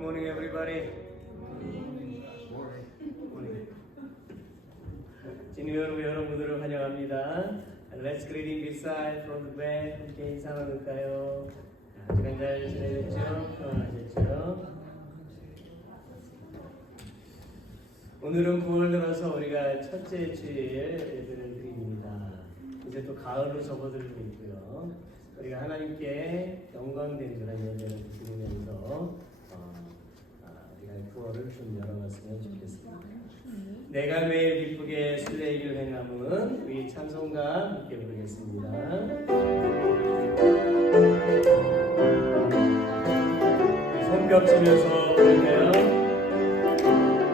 morning, everybody. 진흥여러분 여러분들을 환영합니다. Let's greeting this side from the back. 함께 인사 나눌까요? 시간 잘 지내셨죠? 평안하셨죠? 오늘은 9월 들어서 우리가 첫째 주일 예배를 드립니다. 이제 또 가을로 접어들고 있고요. 우리가 하나님께 영광된 그런 예배를 드리면서 우리가 9월을 좀 열어갔으면 좋겠습니다. 내가 매일 기쁘게 순례길 행함은 우리 찬송가 함께 부르겠습니다. 손 겹치면서 부를까요?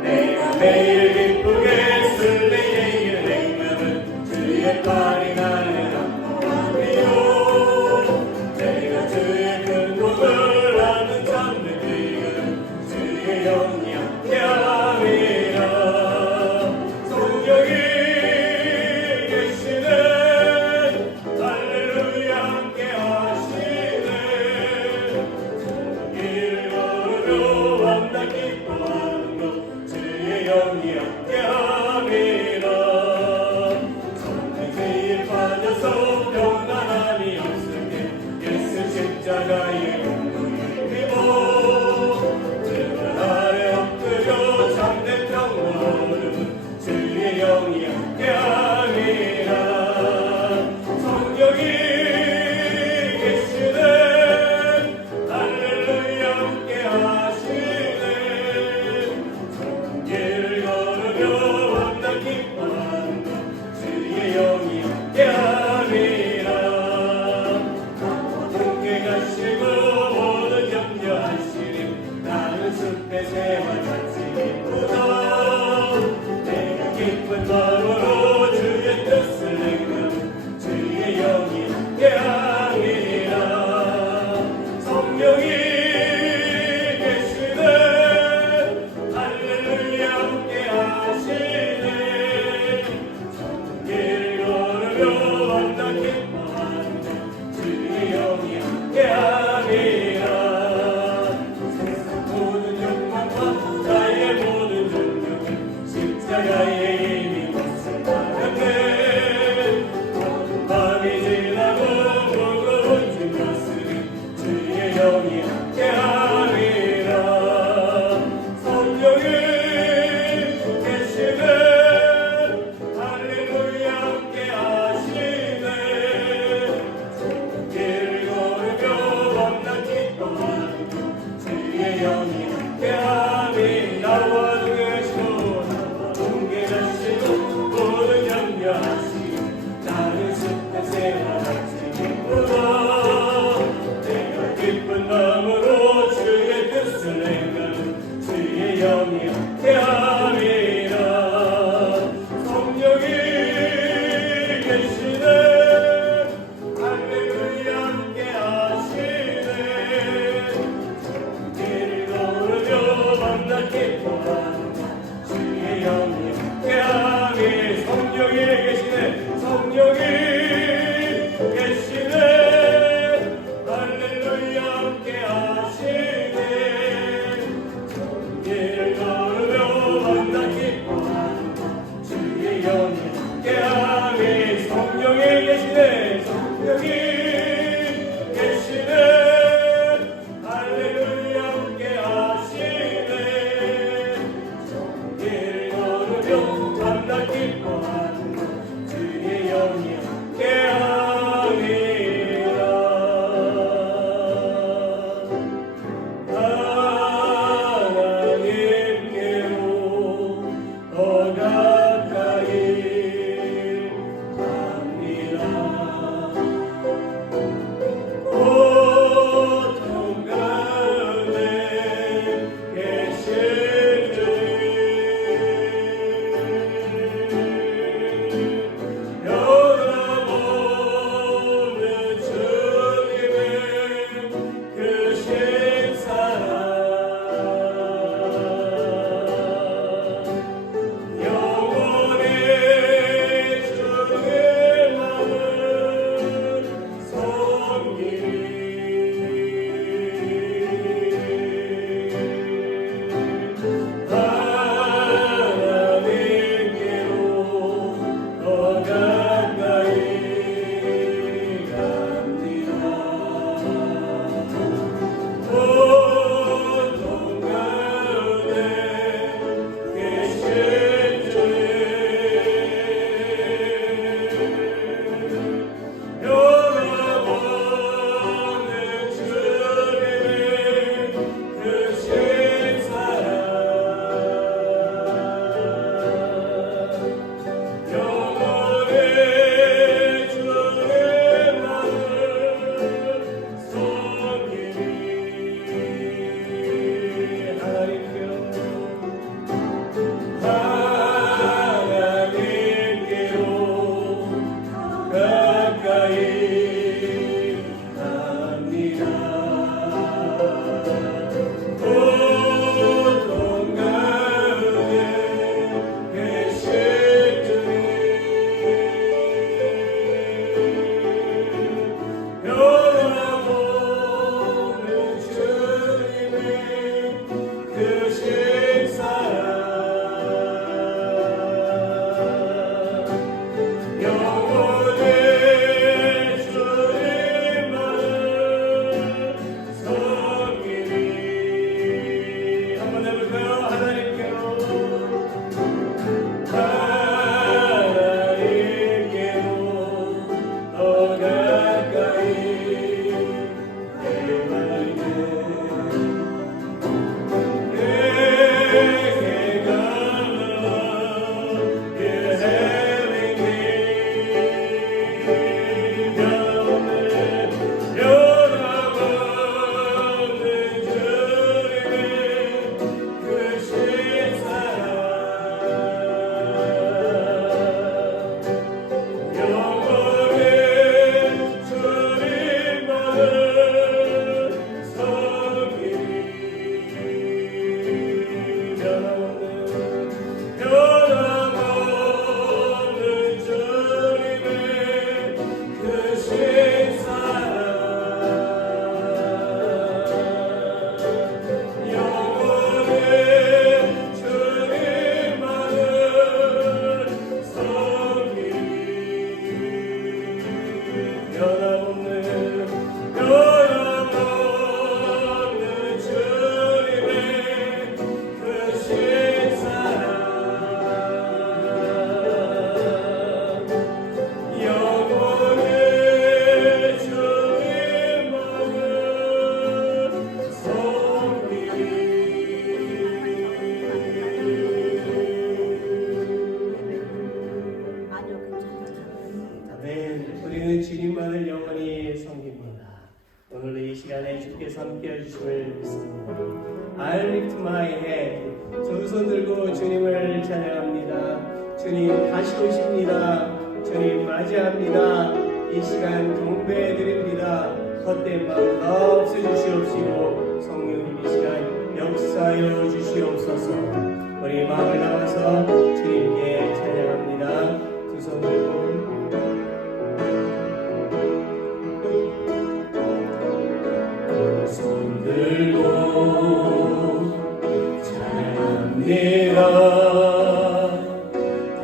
내가 매일 기쁘게 순례길 행함은 주의 팔이 나를 안보하며 내가 주의 큰 복을 아는 참된 길은 주의 영이 함께함이라. 성령이 계시네 할렐루야 함께하시네. 길 걸으며 만나 기뻐하는 것 주의 영이 함께함이라. 성령에 빠져서 평안함이 없을 때 예수 십자가의 공로를 입어 주님 아래 엎드려 참된 평화 얻음은 주의 영이 함께함이라. 성령이 계시네 할렐루야 함께하시네. 길 걸으며 만나 기뻐하는 것 주의 영이 함께함이라. 함께 가시고 모든 염려하시니 나는 숲의 새와 같이 기쁘다. 내가 기쁜 마음으로 주의 뜻을 행하는 주의 영이 함께함이라. 성령이 계시네 할렐루야 함께하시네. 길 걸으며 만나 기뻐하는 것 주의 영이 함께함이라. 세상 모든 욕망과 나의 모든 존경이 십자가의 힘이 것을 말하네. 모든 밤이 지나고 무거운 짐 가슴이 주의 영이 함께함이라. 성령이 계시네 할렐루야 함께하시네. 길 걸으며 만나 기뻐하는 것 주의 영이 함께함이. 나와 동행하시고 모든 염려하시고 나는 숲의 새와 같이 기쁘다. 내가 기쁜 마음으로 주의 뜻을 행하는 주의 영이 함께함이라. 성령이 계시네 할렐루야 함께하시네. 길 걸으며 주께서 함께 해주심을 믿습니다. I lift my head. 두 손 들고 주님을 찬양합니다. 주님 다시 오십니다. 주님 맞이합니다. 이 시간 경배해드립니다. 헛된 마음 다 없애주시옵시고 성령님 이 시간 역사하여 주시옵소서. 우리 마음을 나와서 주님께 찬양합니다. 두 손 들고 손 들고 찬양합니다.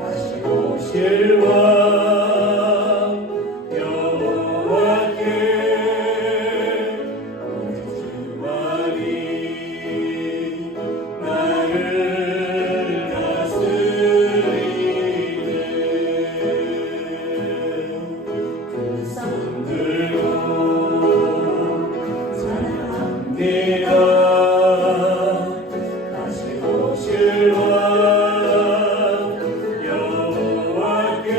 다시 오실 왕 여호와께 오직 주만이 나를 다스리네. 그 손 들고 찬양합니다. 다시 오실 왕 여호와께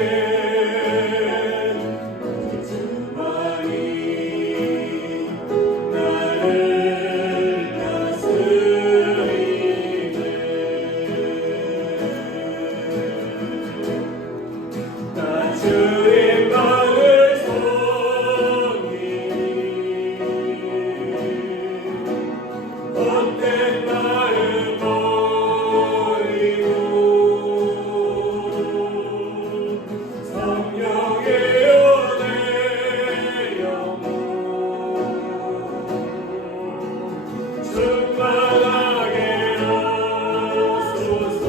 오직 주만이 나를 다스리네. 나 주님만을 헛된 마음 버리고 성령의 은혜 영혼 충만하게 하소서.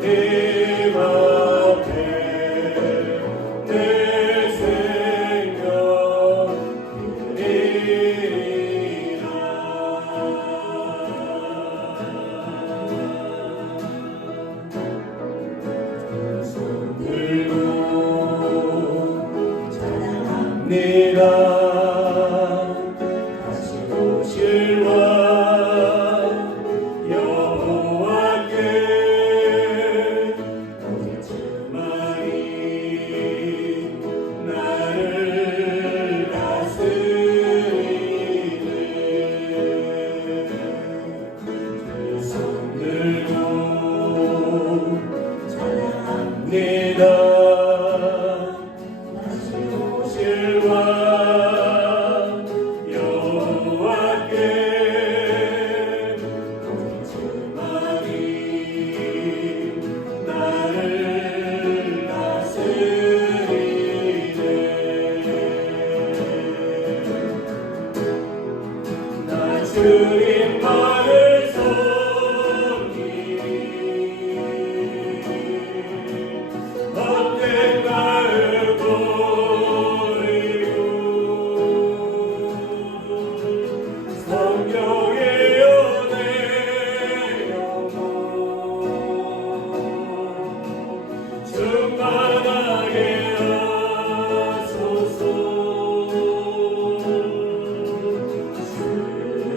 주님 앞에 내 생명 찬양합니다. 다시 오실 왕 여호와께 오직 주만이 나를 다스리네. 두 손 들고 찬양합니다. 다시 오실 왕 여호와께 오직 주만이 나를 다스리네. 나 주님만을 헛된 마음 버리고 성령의 은혜 영혼 충만하게 하소서.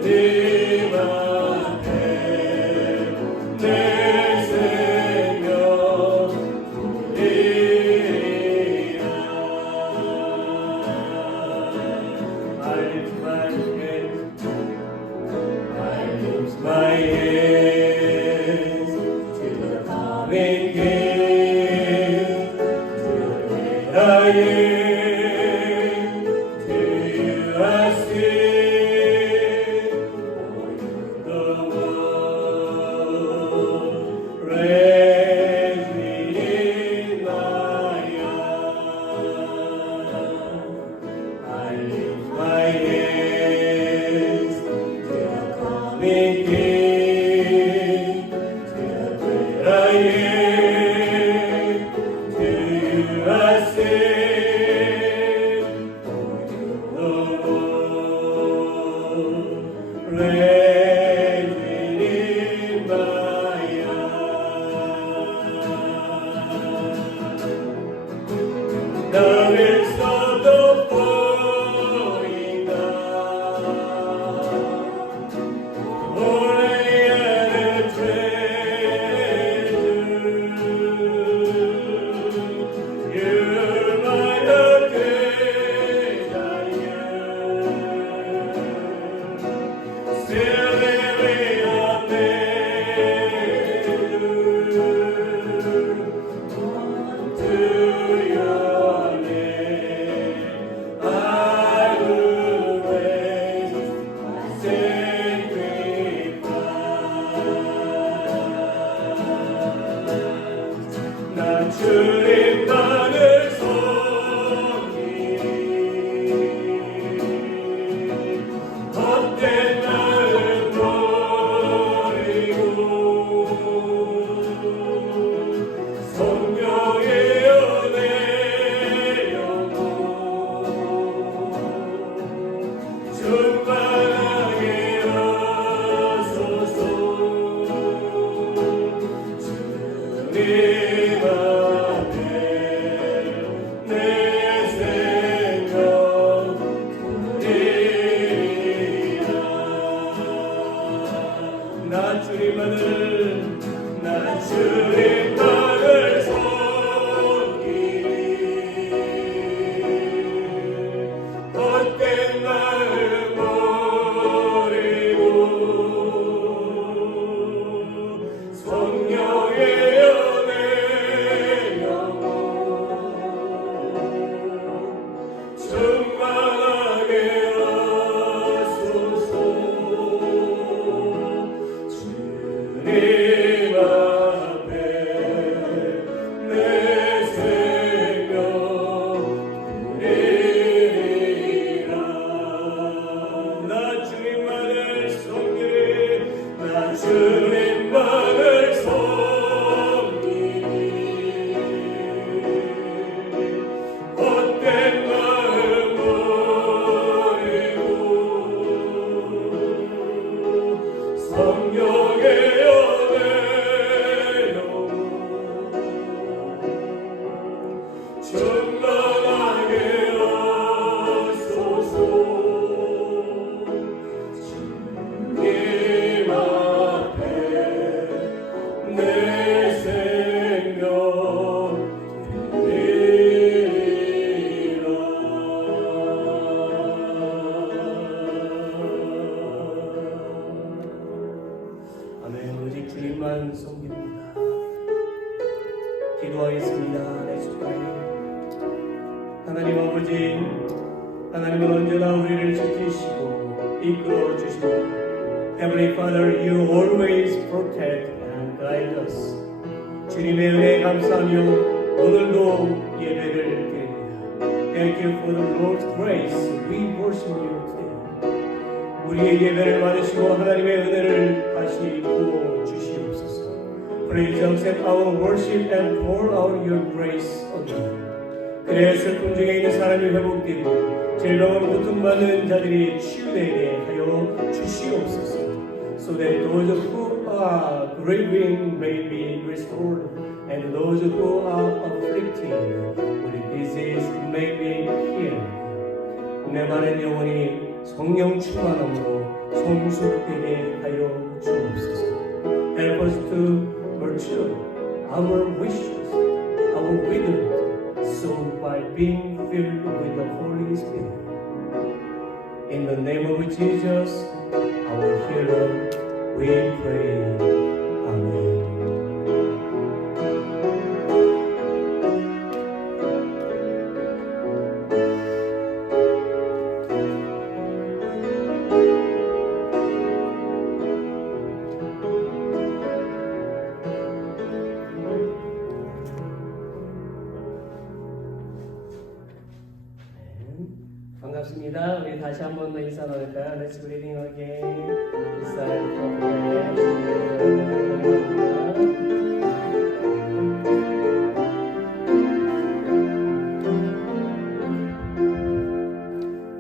주님 앞에 충만하게 하소서. 주님 앞에 내 생명 드리리라. 나 주님만을 섬기리. 헛된 마음 버리고 성령의 연애 영혼 충만하게 하소서. 주님 앞에 내 생명 드리리라. 나 주님만을 섬기리. 나 주님만을 섬기리. 헛된 마음 버리고 성령의 연애 영혼 충만하게 하소서. 주님 앞에 내 생명 드리리라. 아멘. 오직 주님만 섬깁니다. 기도하겠습니다. Let's pray. 하나님 아버지, 하나님은 언제나 우리를 지키시고 이끌어 주십니다. Heavenly Father, you always protect and guide us. 주님의 은혜에 감사하며 오늘도 예배를 드립니다. Thank you for the Lord's grace. We worship you today. 우리의 예배를 받으시고 하나님의 은혜를 다시 부어 주시옵소서. Please accept our worship and pour out your grace again. 그래야 슬픔 중에 있는 사람이 회복되고 질병으로 고통받는 자들이 치유되게 하여 주시옵소서. So that those who are grieving may be restored, and those who are afflicted with disease may be healed. 내 마른 영혼이 성령 충만함으로 성숙되게 하여 주옵소서. Help us to nurture our wishes, our will, so by being filled with the Holy Spirit. In the name of Jesus, our healer, we pray. Amen. 반갑습니다. 우리 다시 한 번 더 인사 나눌까요? Let's greeting again. Inside from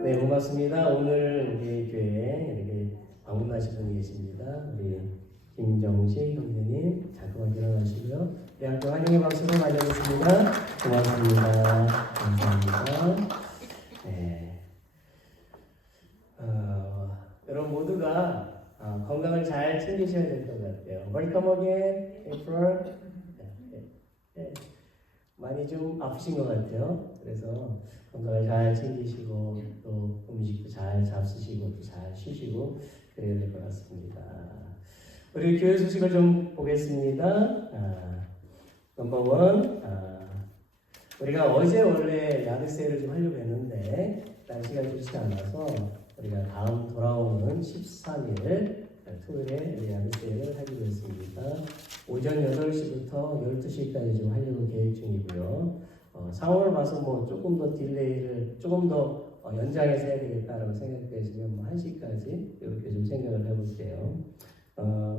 네, 고맙습니다. 오늘 우리 교회에 이렇게 방문하신 분이 계십니다. 우리 김정식 형제님, 잠깐만 일어나시고요. 네, 함께 환영의 박수로 맞이하겠습니다. 고맙습니다. 감사합니다. 네. 여러분 모두가 건강을 잘 챙기셔야 될 것 같아요. Welcome again, April. 네. 많이 좀 아프신 것 같아요. 그래서 건강을 잘 챙기시고 또 음식도 잘 잡수시고 또 잘 쉬시고 그래야 될 것 같습니다. 우리 교회 소식을 좀 보겠습니다. 넘버 1, 우리가 어제 원래 야드세일을 좀 하려고 했는데 날씨가 좋지 않아서 우리가 다음 돌아오는 13일 토요일에 야드세일을 하기로 했습니다. 오전 8시부터 12시까지 좀 하려고 계획 중이고요. 상황을 봐서 뭐 조금 더 딜레이를 조금 더 연장해서 해야 되겠다라고 생각되시면 뭐 1시까지 이렇게 좀 생각을 해볼게요.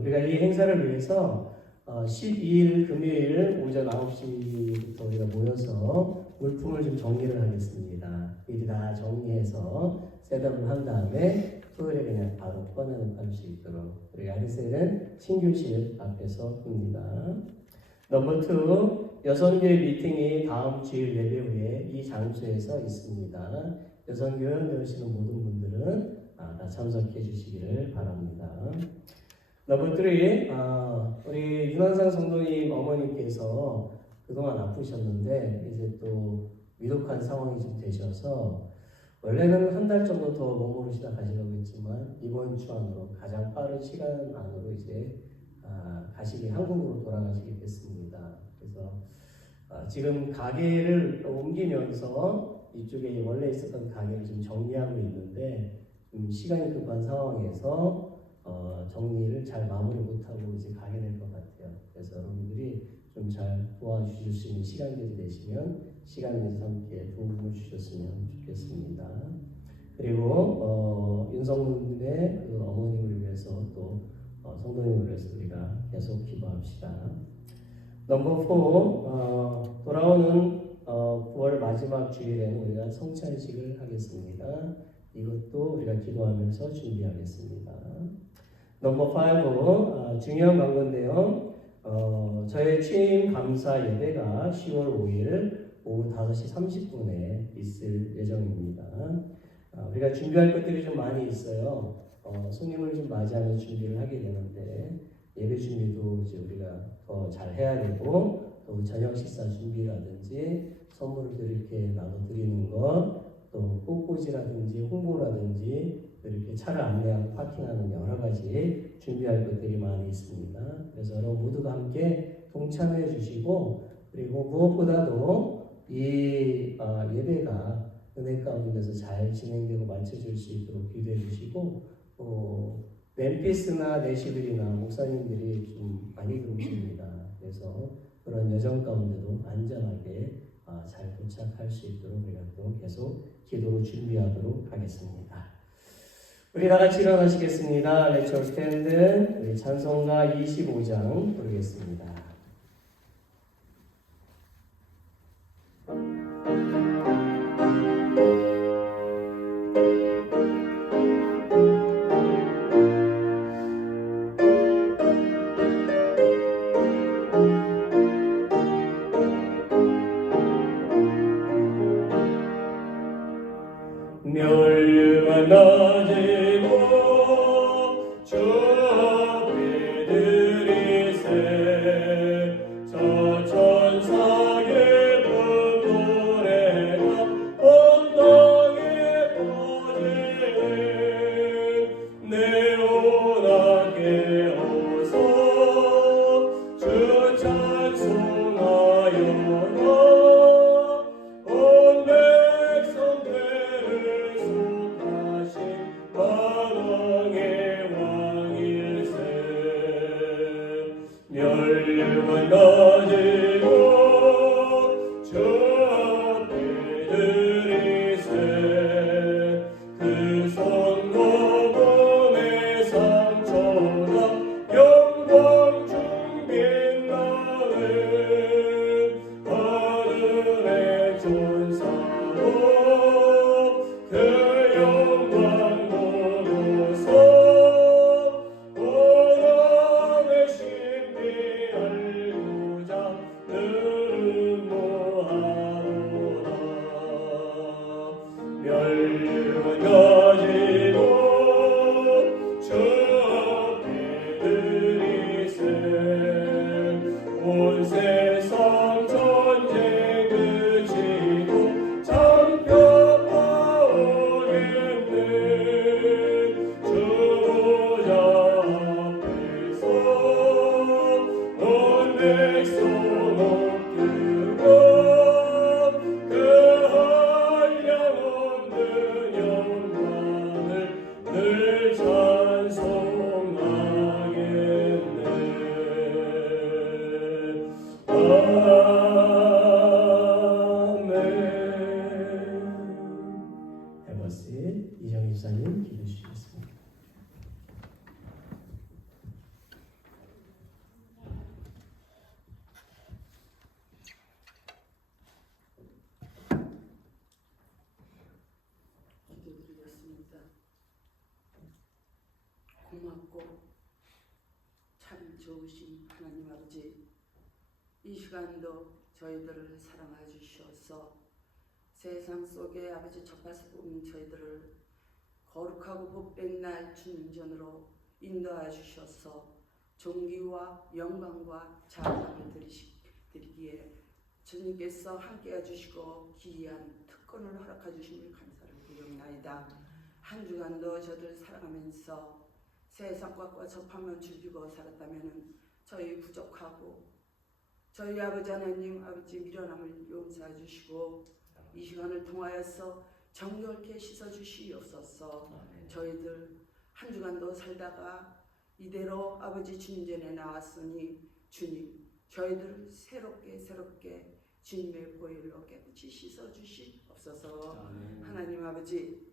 우리가 이 행사를 위해서 12일 금요일 오전 9시부터 우리가 모여서 물품을 좀 정리를 하겠습니다. 미리 다 정리해서 셋업을 한 다음에 토요일에 그냥 바로 꺼내놓을 수 있도록 우리 안에서는 신교실 앞에서 합니다. 넘버 2, 여성교회 미팅이 다음 주일 예배 후에 이 장소에서 있습니다. 여성교회 되시는 모든 분들은 다 참석해 주시기를 바랍니다. 넘버 3, 우리 윤환상 성도님 어머니께서 그동안 아프셨는데 이제 또 위독한 상황이 좀 되셔서 원래는 한 달 정도 더 몸으로 시작하시려고 했지만 이번 주 안으로 가장 빠른 시간 안으로 이제 한국으로 돌아가시게 됐습니다. 그래서 지금 가게를 옮기면서 이쪽에 원래 있었던 가게를 좀 정리하고 있는데 시간이 급한 상황에서 정리를 잘 마무리 못하고 이제 가게 될 것 같아요. 그래서 여러분들이 좀 잘 도와주실 수 있는 시간들이 되시면 시간 내서 함께 도움을 주셨으면 좋겠습니다. 그리고 윤성문의 그 어머님을 위해서 또 성도님을 위해서 우리가 계속 기도합시다. 넘버 4, 돌아오는 9월 마지막 주일에는 우리가 성찬식을 하겠습니다. 이것도 우리가 기도하면서 준비하겠습니다. 넘버 5, 중요한 광고인데요. 저의 취임 감사 예배가 10월 5일 오후 5시 30분에 있을 예정입니다. 우리가 준비할 것들이 좀 많이 있어요. 손님을 좀 맞이하는 준비를 하게 되는데 예배 준비도 이제 우리가 더 잘 해야 되고 또 저녁 식사 준비라든지 선물을 이렇게 나눠드리는 것, 또 꽃꽂이라든지 홍보라든지 이렇게 차를 안내하고 파킹하는 여러 가지 준비할 것들이 많이 있습니다. 그래서 여러분 모두가 함께 동참해 주시고 그리고 무엇보다도 이 예배가 은혜 가운데서 잘 진행되고 마쳐질 수 있도록 기도해 주시고 멤피스나 내시빌이나 목사님들이 좀 많이 들어오십니다. 그래서 그런 여정 가운데도 안전하게 잘 도착할 수 있도록 우리가 또 계속 기도로 준비하도록 하겠습니다. 우리 다 같이 일어나시겠습니다. Let's all stand. 우리 찬송가 25장 부르겠습니다. 멸류가 낮이고 저 배들이세 저 천사의 분노래가 온 땅에 퍼지네 내오나게 오소 주 찬송하여라 온 백성 되를 속하신 고맙고 참 좋으신 하나님 아버지, 이 시간도 저희들을 사랑해 주셔서 세상 속에 아버지 접해서 보는 저희들을 거룩하고 복된 날 주님전으로 인도하여 주셔서 존귀와 영광과 자랑을 드리기에 주님께서 함께해 주시고 귀한 특권을 허락해 주심을 감사를 드리옵나이다. 한 주간도 저들 살아가면서 세상과 접하면 즐기고 살았다면 저희 부족하고 저희 아버지 하나님 아버지 미련함을 용서해 주시고 이 시간을 통하여서 정결케 씻어 주시옵소서. 저희들 한 주간도 살다가 이대로 아버지 주님 전에 나왔으니 주님 저희들 새롭게 주님의 보혈로 깨끗이 씻어 주시옵소서. 하나님 아버지,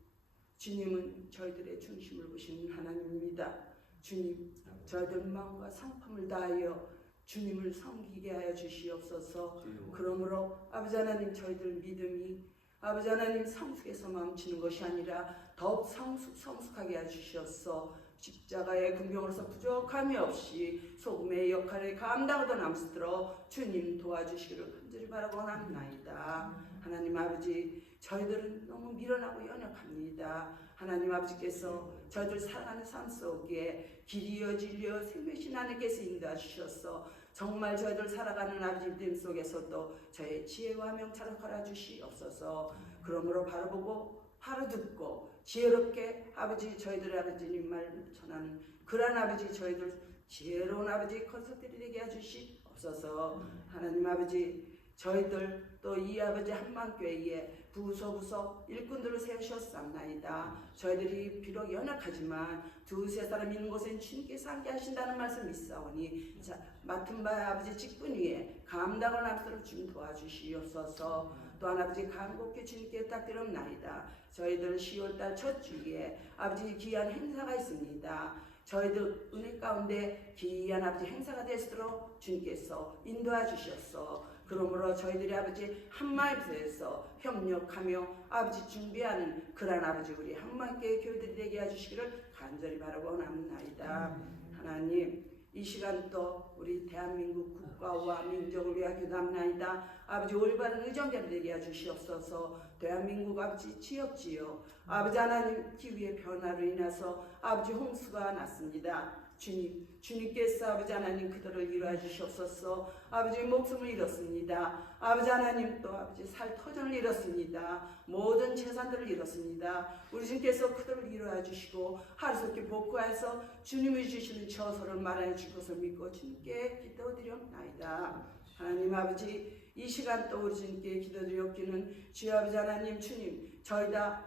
주님은 저희들의 중심을 보시는 하나님입니다. 주님 저희들 마음과 성품을 다하여 주님을 섬기게 하여 주시옵소서. 그러므로 아버지 하나님 저희들 믿음이 아버지 하나님 성숙에서 멈추는 것이 아니라 더욱 성숙하게 해주시옵소서. 십자가의 군병으로서 부족함이 없이 소금의 역할을 감당하던 암스들어 주님 도와주시기를 간절히 바라고 합나이다. 하나님 아버지, 저희들은 너무 미련하고 연약합니다. 하나님 아버지께서 저희들 살아가는 삶 속에 길이여 진리여 생명이신 하나님께서 인도해 주셔서 정말 저희들 살아가는 아버지 믿음 속에서도 저의 지혜와 명철을 걸어 주시옵소서. 그러므로 바로 보고 바로 듣고 지혜롭게 아버지 저희들의 아버지님 말 전하는 그러한 아버지 저희들 지혜로운 아버지 컨설들이 되게 해주시옵소서. 하나님 아버지, 저희들 또 이 아버지 한만교회에 부서 일꾼들을 세우셨사옵나이다. 저희들이 비록 연약하지만 두세 사람 있는 곳엔 주님께서 함께 하신다는 말씀 있사오니 맡은 바 아버지 직분 위에 감당을 함수로 주님 도와주시옵소서. 또한 아버지 간곡히 주님께 딱드리옵나이다. 저희들 10월달 첫 주에 아버지 귀한 행사가 있습니다. 저희들 은혜 가운데 귀한 아버지 행사가 되도록 주님께서 인도해 주셨어. 그러므로 저희들이 아버지 한마음에서 협력하며 아버지 준비하는 그런 아버지 우리 한마음께 교회들이 되게 해주시기를 간절히 바라고 원합니다. 하나님, 이 시간 또 우리 대한민국 국가와 민족을 위하여 기도합나이다. 아버지 올바른 의정자를 되게 해주시옵소서. 대한민국 아버지 지역지요 아버지 하나님 기후의 변화로 인해서 아버지 홍수가 났습니다. 주님께서 아버지 하나님 그들을 이루어 주시옵소서. 아버지 목숨을 잃었습니다. 아버지 하나님 또 아버지 살터전을 잃었습니다. 모든 재산들을 잃었습니다. 우리 주님께서 그들을 이루어 주시고 하루속히 복구해서 주님이 주시는 처소를 말하여 주실 것을 믿고 주님께 기도드리옵나이다. 하나님 아버지, 이 시간 또 우리 주님께 기도드리옵기는 주여 아버지 하나님 주님 저희 다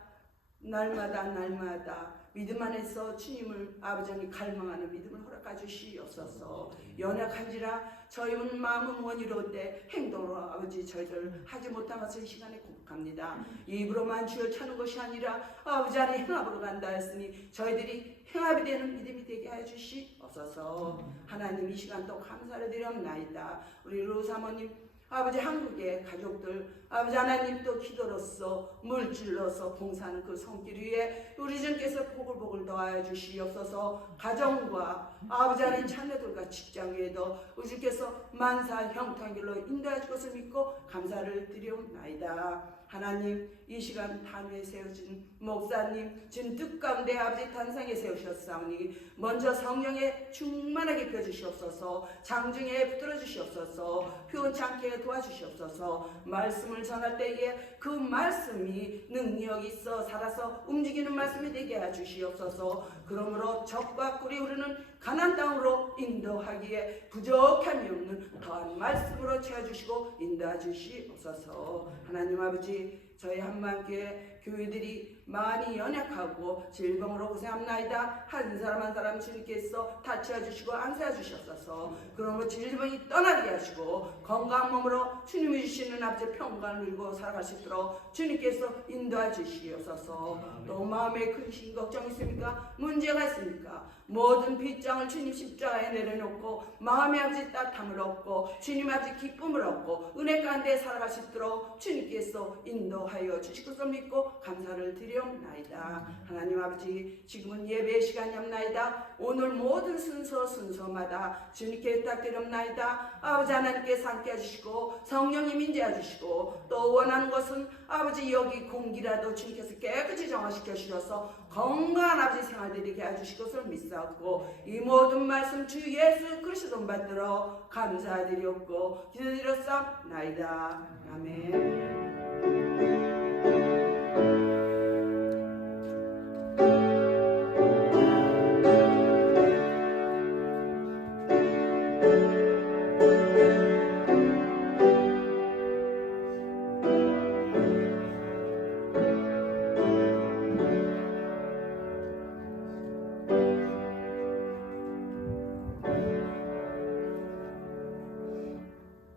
날마다 믿음 안에서 주님을 아버지 하나님 갈망하는 믿음을 허락해 주시옵소서. 연약한지라 저희 마음은 원이로운데 행동으로 아버지 저희들 하지 못한 것을 이 시간에 고백합니다. 입으로만 주여 차는 것이 아니라 아버지 안에 행합으로 간다 했으니 저희들이 행합이 되는 믿음이 되게 하여 주시옵소서. 하나님 이 시간 또 감사를 드리옵나이다. 우리 루사모님 아버지 한국의 가족들 아버지 하나님 또 기도로서 물질로서 봉사하는 그 손길 위에 우리 주님께서 보글보글 더하여 주시옵소서. 가정과 아버지 하나님 자녀들과 직장 위에도 우리 주님께서 만사 형통한 길로 인도해 줄 것을 믿고 감사를 드리옵나이다. 하나님 이 시간 단위에 세우신 목사님 지금 뜻 가운데 아버지 단상에 세우셨사오니 먼저 성령에 충만하게 펴주시옵소서. 장중에 붙들어 주시옵소서. 표현치 않게 도와주시옵소서. 말씀을 전할 때에 그 말씀이 능력 있어 살아서 움직이는 말씀이 되게 해주시옵소서. 그러므로 적과 꿀이 흐르는 가나안 땅으로 인도하기에 부족함이 없는 더한 말씀으로 채워주시고 인도해 주시옵소서. 하나님 아버지, 저희 한만교회 교회들이 많이 연약하고 질병으로 고생합나이다. 한 사람 한 사람 주님께서 다치어 주시고 안수해 주셨소서. 그러므로 질병이 떠나게 하시고 건강한 몸으로 주님이 주시는 아버지 평강을 누리고 살아갈 수 있도록 주님께서 인도해 주시옵소서. 또 마음에 근심 걱정이 있습니까? 문제가 있습니까? 모든 빗장을 주님 십자가에 내려놓고 마음의 아버지 따뜻함을 얻고 주님 아버지 기쁨을 얻고 은혜 가운데 살아갈 수 있도록 주님께서 인도하여 주실 것을 믿고 감사를 드려 드리옵나이다. 하나님 아버지, 지금은 예배 시간이옵나이다. 오늘 모든 순서마다 주님께 부탁드리옵나이다. 아버지 하나님께서 함께 해주시고 성령님 인도해 주시고, 또 원하는 것은 아버지 여기 공기라도 주님께서 깨끗이 정화시켜 주셔서 건강한 아버지 생활 되게 해주실 것을 믿사옵고, 이 모든 말씀 주 예수 그리스도 받들어 감사드리옵고 기도드렸사옵나이다. 아멘.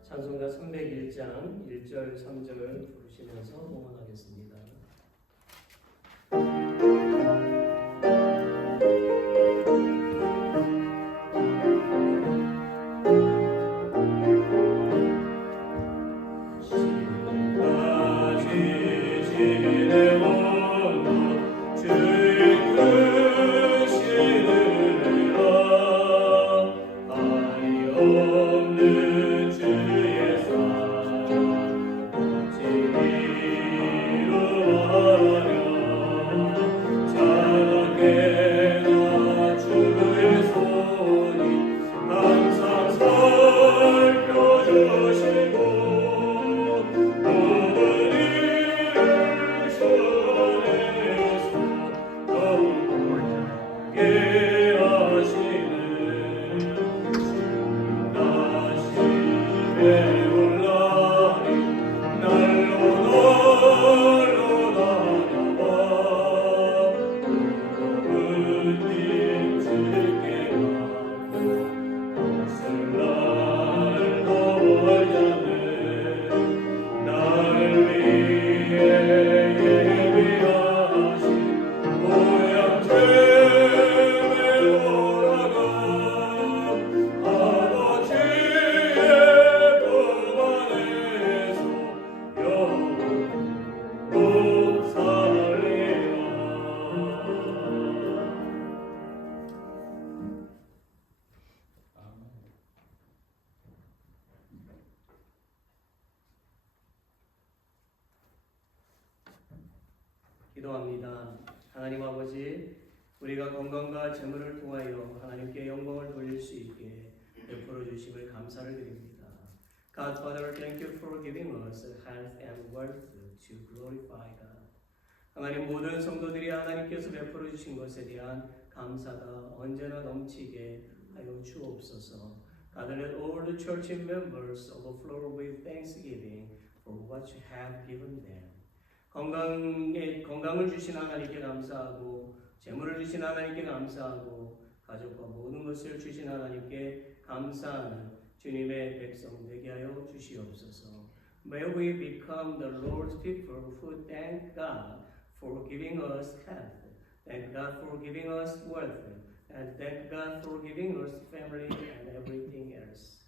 찬송가 301장 1절 3절 부르시면서 응원하겠습니다. 기도합니다. 하나님 아버지, 우리가 건강과 재물을 통하여 하나님께 영광을 돌릴 수 있게 베풀어 주심을 감사를 드립니다. God Father, thank you for giving us health and wealth to glorify God. 하나님, 모든 성도들이 하나님께서 베풀어 주신 것에 대한 감사가 언제나 넘치게 하여 주옵소서. God, let all the church members overflow with thanksgiving for what you have given them. 건강을 주신 하나님께 감사하고, 재물을 주신 하나님께 감사하고, 가족과 모든 것을 주신 하나님께 감사하는 주님의 백성 되게 하여 주시옵소서. May we become the Lord's people who thank God for giving us health, thank God for giving us wealth, and thank God for giving us family and everything else.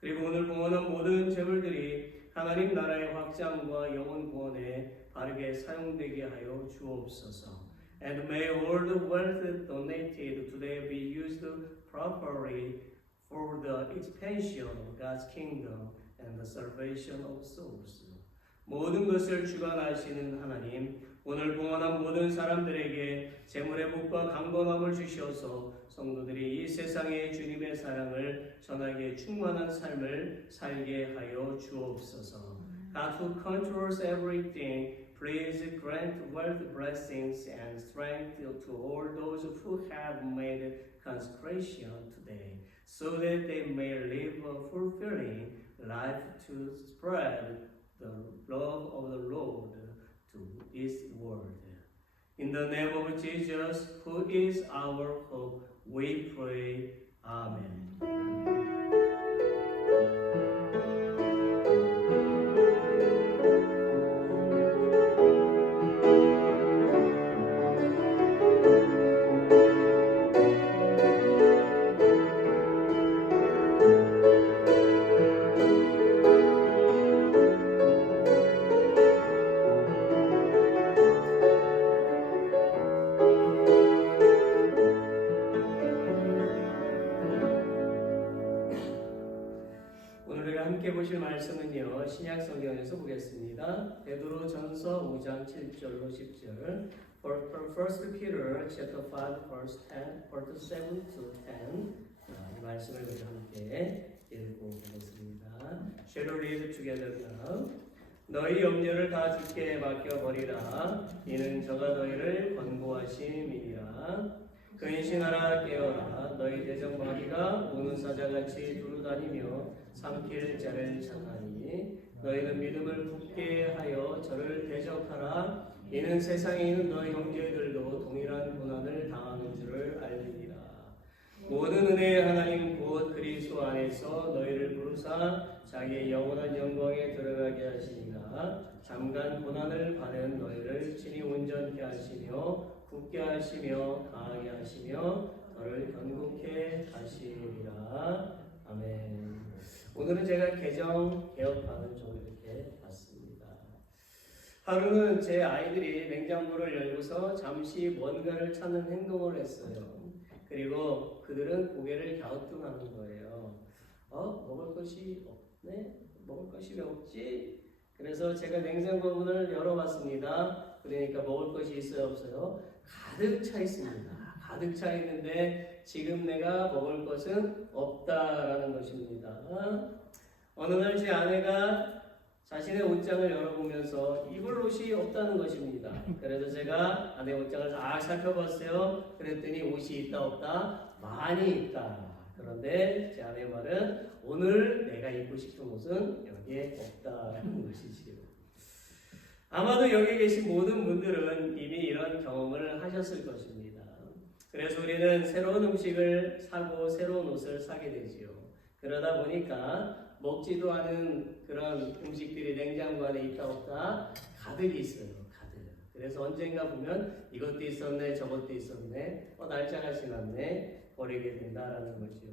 그리고 오늘 공헌한 모든 재물들이 하나님 나라의 확장과 영혼 구원에 바르게 사용되게 하여 주옵소서. And may all the wealth donated today be used properly for the expansion of God's kingdom and the salvation of souls. 모든 것을 주관하시는 하나님, 오늘 봉헌한 모든 사람들에게 재물의 복과 강건함을 주시어서 성도들이 이 세상에 주님의 사랑을 전하기에 충만한 삶을 살게 하여 주옵소서. God who controls everything, please grant wealth, blessings, and strength to all those who have made consecration today, so that they may live a fulfilling life to spread the love of the Lord to this world. In the name of Jesus, who is our hope, we pray. Amen. 보실 말씀은요, 신약 성경에서 보겠습니다. 베드로전서 5장 7절로 10절. First Peter chapter 5 verse 7 to 10. 이 말씀을 우리 함께 읽어보겠습니다. Shall we read together now? 너희 염려를 다 주께 맡겨버리라. 이는 저가 너희를 권고하심이니라. 근신하라 깨어라. 너희 대적마귀가 우는 사자같이 두루다니며 삼킬 자를 찾나니 너희는 믿음을 굳게 하여 저를 대적하라. 이는 세상에 있는 너희 형제들도 동일한 고난을 당하는 줄을 알리니라. 모든 은혜의 하나님 곧 그리스도 안에서 너희를 부르사 자기의 영원한 영광에 들어가게 하시니라. 잠깐 고난을 받은 너희를 친히 온전케 하시며 굳게 하시며 강하게 하시며 너를 견고케 하시리라. 아멘. 오늘은 제가 개정반을 좀 이렇게 봤습니다. 하루는 제 아이들이 냉장고를 열고서 잠시 뭔가를 찾는 행동을 했어요. 그리고 그들은 고개를 갸우뚱하는 거예요. 먹을 것이 없네? 먹을 것이 왜 없지? 그래서 제가 냉장고 문을 열어봤습니다. 그러니까 먹을 것이 있어요, 없어요? 가득 차 있습니다. 가득 차 있는데 지금 내가 먹을 것은 없다라는 것입니다. 어느 날 제 아내가 자신의 옷장을 열어보면서 입을 옷이 없다는 것입니다. 그래서 제가 아내 옷장을 다 살펴봤어요. 그랬더니 옷이 있다 없다? 많이 있다. 그런데 제 아내의 말은 오늘 내가 입고 싶은 옷은 여기에 없다는 것이지요. 아마도 여기 계신 모든 분들은 이미 이런 경험을 하셨을 것입니다. 그래서 우리는 새로운 음식을 사고 새로운 옷을 사게 되지요. 그러다 보니까 먹지도 않은 그런 음식들이 냉장고 안에 있다 없다 가득 있어요. 가득. 그래서 언젠가 보면 이것도 있었네 저것도 있었네 날짜가 지났네 버리게 된다라는 거죠.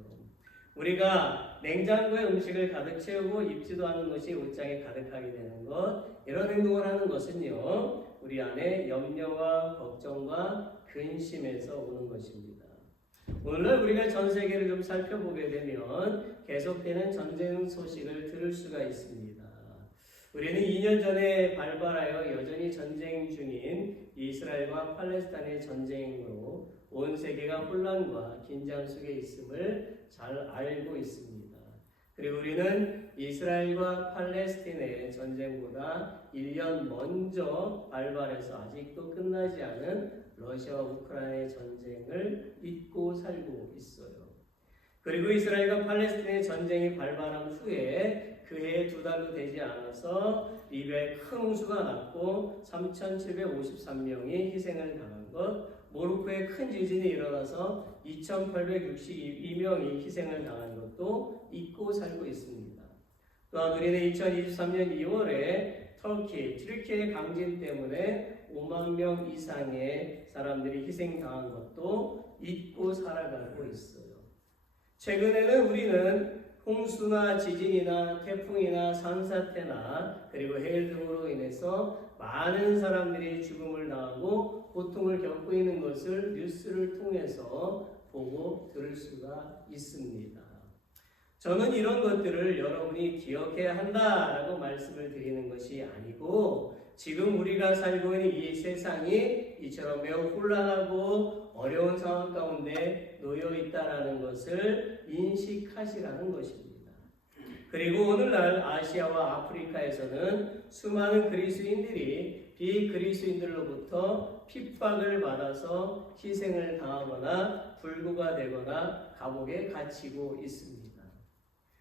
우리가 냉장고에 음식을 가득 채우고 입지도 않은 옷이 옷장에 가득하게 되는 것, 이런 행동을 하는 것은요 우리 안에 염려와 걱정과 근심에서 오는 것입니다. 오늘날 우리가 전 세계를 좀 살펴보게 되면 계속되는 전쟁 소식을 들을 수가 있습니다. 우리는 2년 전에 발발하여 여전히 전쟁 중인 이스라엘과 팔레스타인의 전쟁으로 온 세계가 혼란과 긴장 속에 있음을 잘 알고 있습니다. 그리고 우리는 이스라엘과 팔레스타인의 전쟁보다 1년 먼저 발발해서 아직도 끝나지 않은 러시아와 우크라이나의 전쟁을 잊고 살고 있어요. 그리고 이스라엘과 팔레스타인의 전쟁이 발발한 후에 그해 2달도 되지 않아서 리비아에 큰 홍수가 났고 3,753명이 희생을 당한 것, 모로코에 큰 지진이 일어나서 2,862명이 희생을 당한 것도 잊고 살고 있습니다. 또한 우리는 2023년 2월에 트리키의 강진 때문에 5만 명 이상의 사람들이 희생당한 것도 잊고 살아가고 있어요. 최근에는 우리는 홍수나 지진이나 태풍이나 산사태나 그리고 해일 등으로 인해서 많은 사람들이 죽음을 당하고 고통을 겪고 있는 것을 뉴스를 통해서 보고 들을 수가 있습니다. 저는 이런 것들을 여러분이 기억해야 한다라고 말씀을 드리는 것이 아니고 지금 우리가 살고 있는 이 세상이 이처럼 매우 혼란하고 어려운 상황 가운데 놓여 있다라는 것을 인식하시라는 것입니다. 그리고 오늘날 아시아와 아프리카에서는 수많은 그리스도인들이 비그리스도인들로부터 핍박을 받아서 희생을 당하거나 불구가 되거나 감옥에 갇히고 있습니다.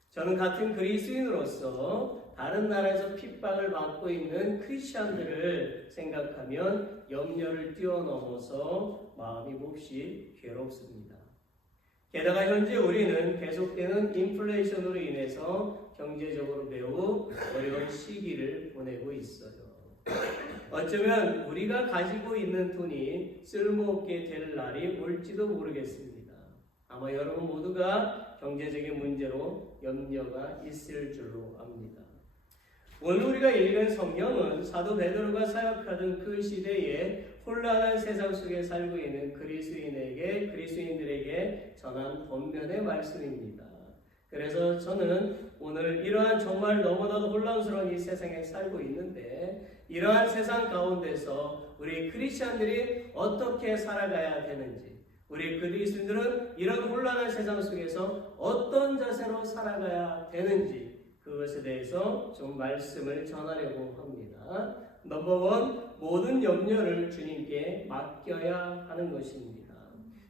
저는 같은 그리스도인으로서 다른 나라에서 핍박을 받고 있는 크리스천들을 생각하면 염려를 뛰어넘어서 마음이 몹시 괴롭습니다. 게다가 현재 우리는 계속되는 인플레이션으로 인해서 경제적으로 매우 어려운 시기를 보내고 있어요. 어쩌면 우리가 가지고 있는 돈이 쓸모없게 될 날이 올지도 모르겠습니다. 아마 여러분 모두가 경제적인 문제로 염려가 있을 줄로 압니다. 오늘 우리가 읽은 성경은 사도 베드로가 사역하던 그 시대에 혼란한 세상 속에 살고 있는 그리스도인들에게 전한 권면의 말씀입니다. 그래서 저는 오늘 이러한 정말 너무나도 혼란스러운 이 세상에 살고 있는데 이러한 세상 가운데서 우리 크리스천들이 어떻게 살아가야 되는지, 우리 그리스도인들은 이런 혼란한 세상 속에서 어떤 자세로 살아가야 되는지 그것에 대해서 좀 말씀을 전하려고 합니다. 넘버 1, 모든 염려를 주님께 맡겨야 하는 것입니다.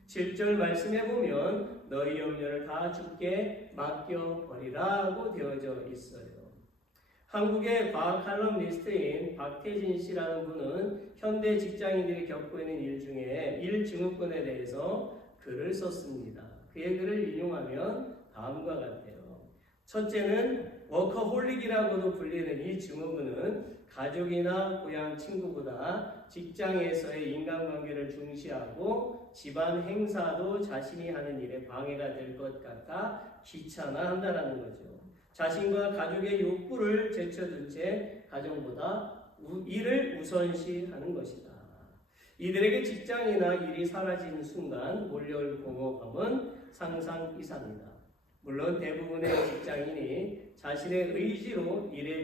7절 말씀해 보면 너희 염려를 다 주께 맡겨버리라고 되어져 있어요. 한국의 과학 칼럼니스트인 박태진 씨라는 분은 현대 직장인들이 겪고 있는 일 중에 일 증후군에 대해서 글을 썼습니다. 그의 글을 인용하면 다음과 같아요. 첫째는 워커홀릭이라고도 불리는 이 증후군은 가족이나 고향 친구보다 직장에서의 인간관계를 중시하고 집안 행사도 자신이 하는 일에 방해가 될 것 같아 귀찮아한다라는 거죠. 자신과 가족의 욕구를 제쳐둔 채 가정보다 일을 우선시하는 것이다. 이들에게 직장이나 일이 사라진 순간 몰려올 공허감은 상상 이상이다. 물론 대부분의 직장인이 자신의 의지로 일에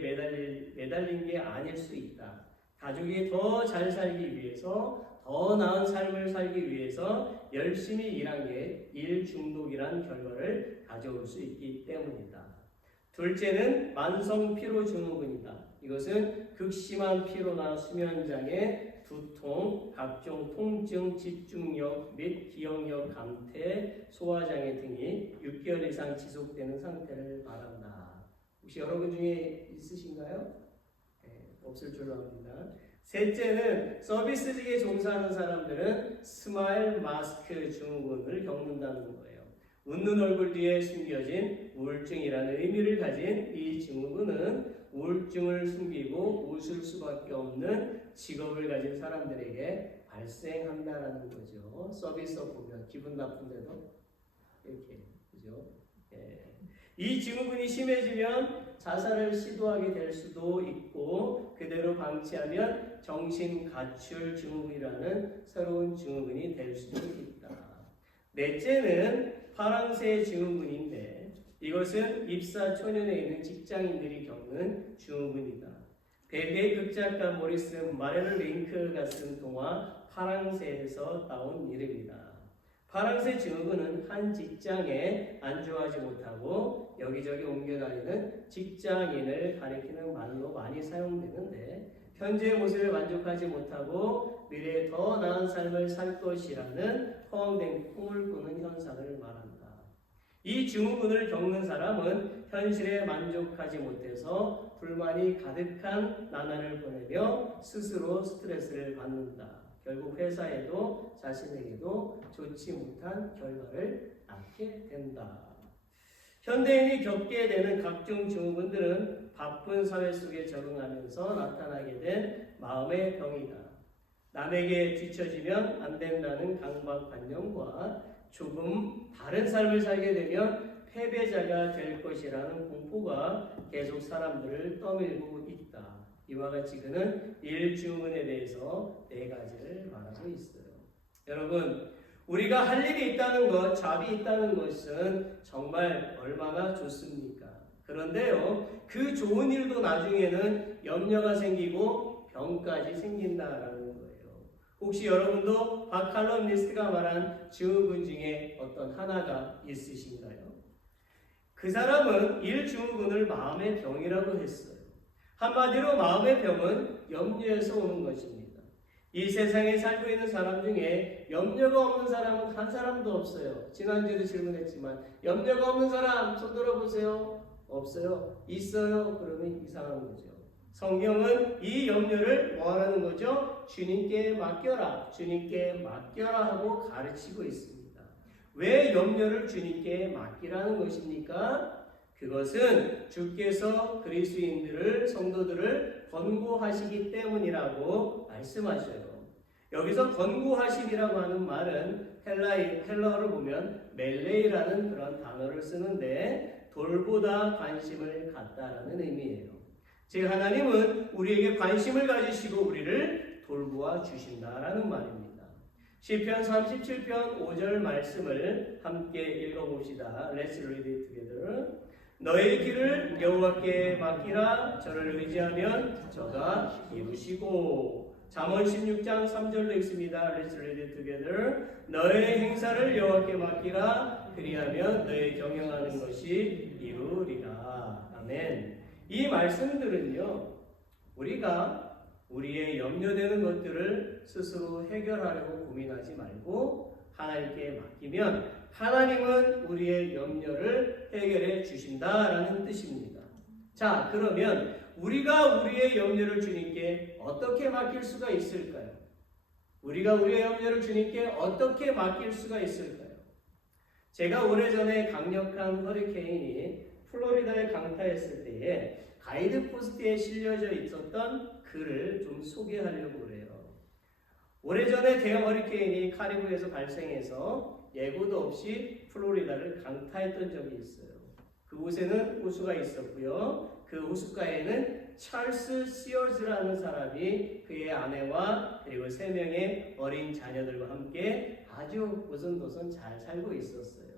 매달린 게 아닐 수 있다. 가족이 더 잘 살기 위해서, 더 나은 삶을 살기 위해서 열심히 일한 게 일 중독이란 결과를 가져올 수 있기 때문이다. 둘째는 만성 피로 증후군이다. 이것은 극심한 피로나 수면장애, 두통, 각종 통증, 집중력 및 기억력 감퇴, 소화장애 등이 6개월 이상 지속되는 상태를 말한다. 혹시 여러분 중에 있으신가요? 네, 없을 줄로 압니다. 셋째는 서비스직에 종사하는 사람들은 스마일 마스크 증후군을 겪는다는 거예요. 웃는 얼굴 뒤에 숨겨진 우울증이라는 의미를 가진 이 증후군은 우울증을 숨기고 웃을 수밖에 없는 직업을 가진 사람들에게 발생한다라는 거죠. 서비스업 보면 기분 나쁜데도 이렇게, 그죠? 예. 이 증후군이 심해지면 자살을 시도하게 될 수도 있고 그대로 방치하면 정신 가출 증후군이라는 새로운 증후군이 될 수도 있다. 넷째는 파랑새 증후군인데 이것은 입사 초년에 있는 직장인들이 겪는 증후군이다. 벨기에 극작가 모리스 마레르 링크가 쓴 동화 파랑새에서 따온 이름이다. 파랑새 증후군은 한 직장에 안주하지 못하고 여기저기 옮겨다니는 직장인을 가리키는 말로 많이 사용되는데 현재의 모습에 만족하지 못하고 미래에 더 나은 삶을 살 것이라는 허황된 꿈을 꾸는 현상을 말한다. 이 증후군을 겪는 사람은 현실에 만족하지 못해서 불만이 가득한 나날을 보내며 스스로 스트레스를 받는다. 결국 회사에도 자신에게도 좋지 못한 결과를 낳게 된다. 현대인이 겪게 되는 각종 증후군들은 바쁜 사회 속에 적응하면서 나타나게 된 마음의 병이다. 남에게 뒤처지면 안 된다는 강박관념과 조금 다른 삶을 살게 되면 패배자가 될 것이라는 공포가 계속 사람들을 떠밀고 있다. 이와 같이 그는 일증후군에 대해서 4가지를 말하고 있어요. 여러분, 우리가 할 일이 있다는 것, 잡이 있다는 것은 정말 얼마나 좋습니까? 그런데요, 그 좋은 일도 나중에는 염려가 생기고 병까지 생긴다라는 거예요. 혹시 여러분도 박칼럼니스트가 말한 증후군 중에 어떤 하나가 있으신가요? 그 사람은 일증후군을 마음의 병이라고 했어요. 한마디로 마음의 병은 염려에서 오는 것입니다. 이 세상에 살고 있는 사람 중에 염려가 없는 사람은 한 사람도 없어요. 지난주에도 질문했지만 염려가 없는 사람 손 들어보세요. 없어요. 있어요. 그러면 이상한 거죠. 성경은 이 염려를 뭐하라는 거죠? 주님께 맡겨라. 주님께 맡겨라 하고 가르치고 있습니다. 왜 염려를 주님께 맡기라는 것입니까? 그것은 주께서 그리스도인들을, 성도들을 권고하시기 때문이라고 말씀하셔요. 여기서 권고하시기라고 하는 말은 헬라어를 보면 멜레이라는 그런 단어를 쓰는데 돌보다 관심을 갖다라는 의미예요. 즉 하나님은 우리에게 관심을 가지시고 우리를 돌보아 주신다라는 말입니다. 시편 37편 5절 말씀을 함께 읽어봅시다. Let's read it together. 너의 길을 여호와께 맡기라. 저를 의지하면 저가 이루시고. 잠언 16장 3절로 읽습니다. Let's read it together. 너의 행사를 여호와께 맡기라. 그리하면 너의 경영하는 것이 이루리라. 아멘. 이 말씀들은요, 우리가 우리의 염려되는 것들을 스스로 해결하려고 고민하지 말고 하나님께 맡기면 하나님은 우리의 염려를 해결해 주신다라는 뜻입니다. 자, 그러면 우리가 우리의 염려를 주님께 어떻게 맡길 수가 있을까요? 우리가 우리의 염려를 주님께 어떻게 맡길 수가 있을까요? 제가 오래전에 강력한 허리케인이 플로리다에 강타했을 때에 가이드 포스트에 실려져 있었던 글을 좀 소개하려고 해요. 오래전에 대형 허리케인이 카리브해에서 발생해서 예고도 없이 플로리다를 강타했던 적이 있어요. 그곳에는 호수가 있었고요. 그 호숫가에는 찰스 시어즈라는 사람이 그의 아내와 그리고 3명의 어린 자녀들과 함께 아주 오손도손 잘 살고 있었어요.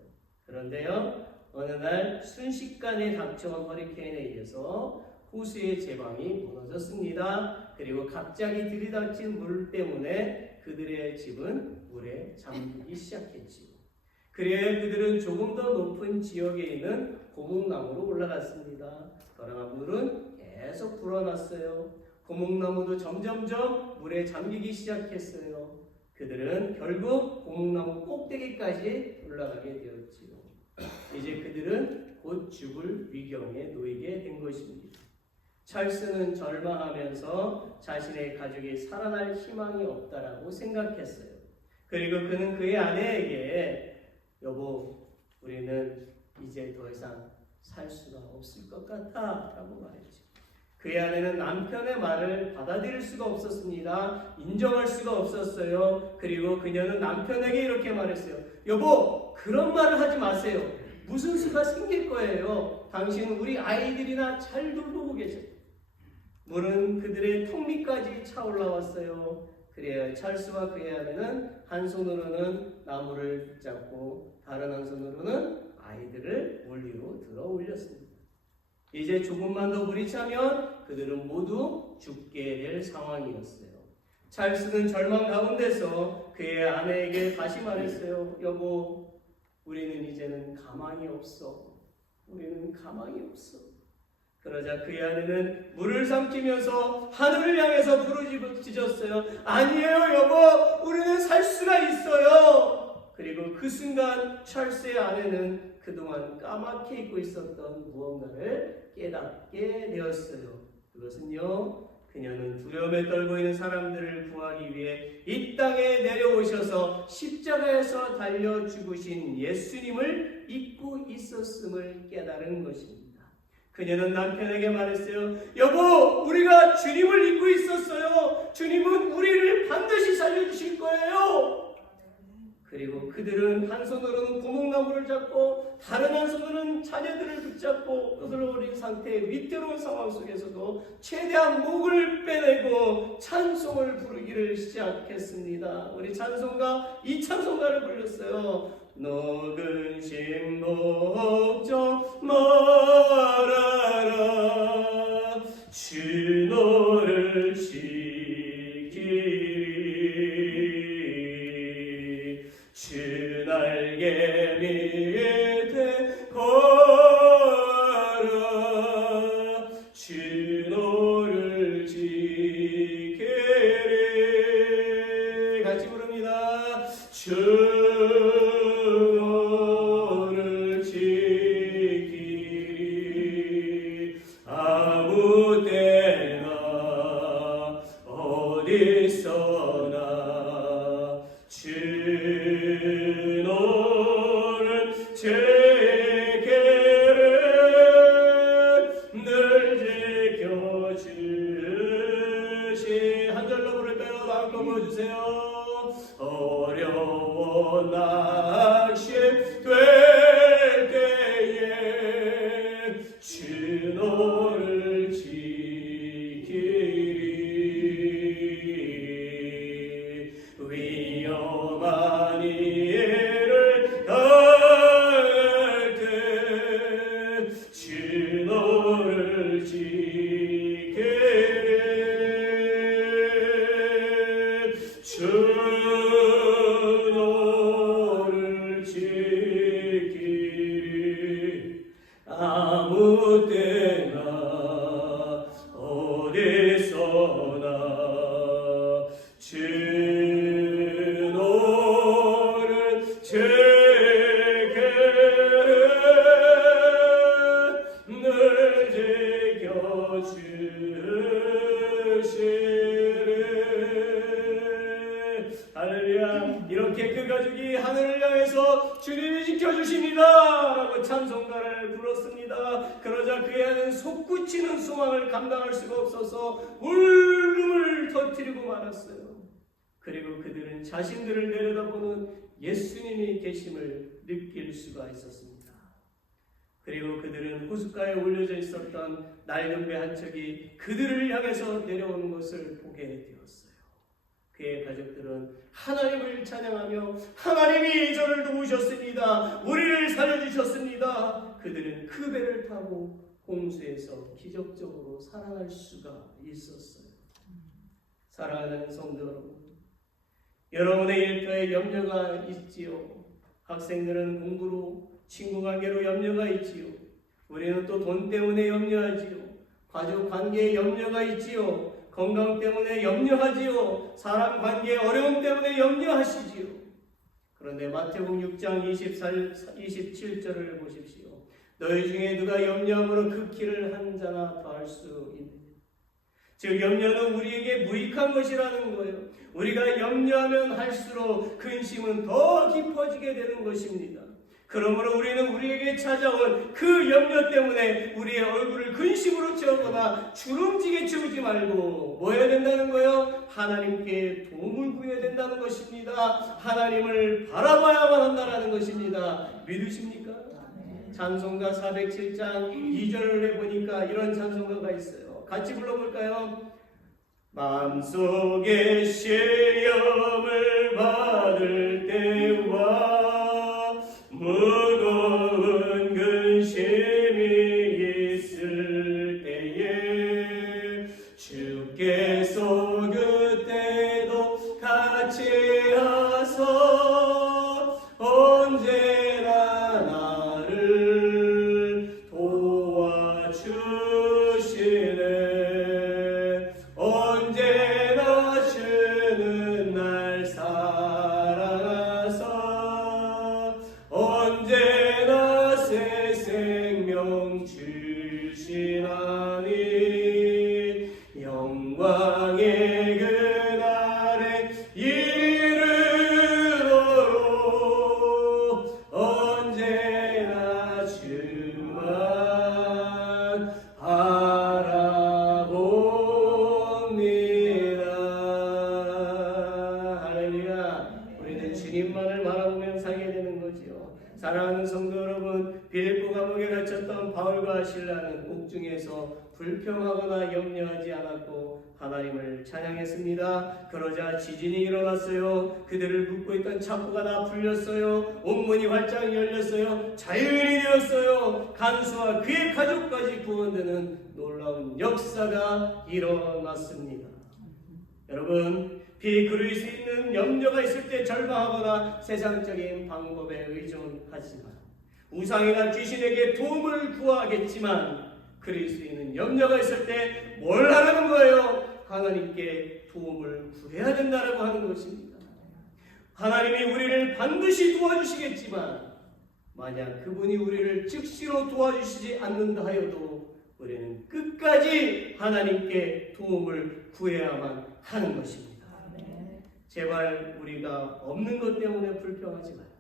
그런데요, 어느 날 순식간에 닥쳐온 허리케인에 의해서 호수의 제방이 무너졌습니다. 그리고 갑자기 들이닥친 물 때문에 그들의 집은 물에 잠기기 시작했지요. 그래야 그들은 조금 더 높은 지역에 있는 고목나무로 올라갔습니다. 그러나 물은 계속 불어났어요. 고목나무도 점점점 물에 잠기기 시작했어요. 그들은 결국 고목나무 꼭대기까지 올라가게 되었지요. 이제 그들은 곧 죽을 위경에 놓이게 된 것입니다. 찰스는 절망하면서 자신의 가족이 살아날 희망이 없다라고 생각했어요. 그리고 그는 그의 아내에게 여보, 우리는 이제 더 이상 살 수가 없을 것 같아 라고 말했죠. 그의 아내는 남편의 말을 받아들일 수가 없었습니다. 인정할 수가 없었어요. 그리고 그녀는 남편에게 이렇게 말했어요. 여보, 그런 말을 하지 마세요. 무슨 수가 생길 거예요. 당신은 우리 아이들이나 잘 돌보고 계셔요. 물은 그들의 턱 밑까지 차올라왔어요. 그래야 찰스와 그의 아내는 한 손으로는 나무를 붙잡고 다른 한 손으로는 아이들을 물 위로 들어 올렸습니다. 이제 조금만 더 물이 차면 그들은 모두 죽게 될 상황이었어요. 찰스는 절망 가운데서 그의 아내에게 다시 말했어요. 여보, 우리는 이제는 가망이 없어. 우리는 가망이 없어. 그러자 그의 아내는 물을 삼키면서 하늘을 향해서 부르짖었어요. 아니에요, 여보, 우리는 살 수가 있어요. 그리고 그 순간 찰스의 아내는 그동안 까맣게 잊고 있었던 무언가를 깨닫게 되었어요. 그것은요, 그녀는 두려움에 떨고 있는 사람들을 구하기 위해 이 땅에 내려오셔서 십자가에서 달려 죽으신 예수님을 잊고 있었음을 깨달은 것입니다. 그녀는 남편에게 말했어요. 여보, 우리가 주님을 잊고 있었어요. 주님은 우리를 반드시 살려주실 거예요. 그리고 그들은 한 손으로는 고목나무를 잡고 다른 한 손으로는 자녀들을 붙잡고 끄들어버린 상태의 위태로운 상황 속에서도 최대한 목을 빼내고 찬송을 부르기를 시작했습니다. 우리 찬송가, 이 찬송가를 불렀어요. 너근 심 걱정 말아라. 주 너를 지키리. 주 날개 밑에 걸어라. 주 너를 지키리. 같이 부릅니다. 주 너를 지키리. 아무 때나 어디서나 주 너를 지키리. 늘 지켜주시. 한 절로 부를까요? 다음 거 보여주세요. 어려운 낚시 될 때에 주 너를 지키리. 위험한 그를 향해서 주님이 지켜주십니다 라고 찬송가를 불렀습니다. 그러자 그의 아내는 솟구치는 소망을 감당할 수가 없어서 울음을 터뜨리고 말았어요. 그리고 그들은 자신들을 내려다보는 예수님이 계심을 느낄 수가 있었습니다. 그리고 그들은 호숫가에 올려져 있었던 낡은 배 한 척이 그들을 향해서 내려오는 것을 보게 되었어요. 그의 가족들은 하나님을 찬양하며 하나님이 저를 도우셨습니다. 우리를 살려주셨습니다. 그들은 그 배를 타고 홍수에서 기적적으로 살아날 수가 있었어요. 사랑하는 성도 여러분, 여러분의 일터에 염려가 있지요. 학생들은 공부로, 친구 관계로 염려가 있지요. 우리는 또 돈 때문에 염려하지요. 가족 관계에 염려가 있지요. 건강 때문에 염려하지요. 사람 관계의 어려움 때문에 염려하시지요. 그런데 마태복음 6장 27절을 보십시오. 너희 중에 누가 염려함으로 그 길을 한 자나 더할 수 있느냐. 즉 염려는 우리에게 무익한 것이라는 거예요. 우리가 염려하면 할수록 근심은 더 깊어지게 되는 것입니다. 그러므로 우리는 우리에게 찾아온 그 염려 때문에 우리의 얼굴을 근심으로 채우거나 주름지게 채우지 말고 뭐 해야 된다는 거예요? 하나님께 도움을 구해야 된다는 것입니다. 하나님을 바라봐야만 한다는 것입니다. 믿으십니까? 찬송가 407장 2절에 보니까 이런 찬송가가 있어요. 같이 불러볼까요? 마음속에 시험을 받을 때와 무거운 근심이 있을 때에 주께서 그때도 같이 하소 언제나 나를 도와주시네 언제나 주는 날 사랑하사 언제나 새 생명 주시나니 영광의 그날에 이르도록 언제나 주만 바라봅니다. 할렐루야. 우리는 주님만을 바라보면 살게 되는 거지요. 사랑하는 성도 여러분, 빌립보 감옥에 갇혔던 바울과 실라는 옥중에서 불평하거나 염려하지 않았고 하나님을 찬양했습니다. 그러자 지진이 일어났어요. 그들을 묶고 있던 창고가 다 풀렸어요. 온문이 활짝 열렸어요. 자유인이 되었어요. 간수와 그의 가족까지 구원되는 놀라운 역사가 일어났습니다. 여러분, 비그릴 수 있는 염려가 있을 때 절망하거나 세상적인 방법에 의존하지만 우상이나 귀신에게 도움을 구하겠지만 그릴 수 있는 염려가 있을 때 뭘 하라는 거예요? 하나님께 도움을 구해야 된다라고 하는 것입니다. 하나님이 우리를 반드시 도와주시겠지만 만약 그분이 우리를 즉시로 도와주시지 않는다 하여도 우리는 끝까지 하나님께 도움을 구해야만 하는 것입니다. 제발 우리가 없는 것 때문에 불평하지 말고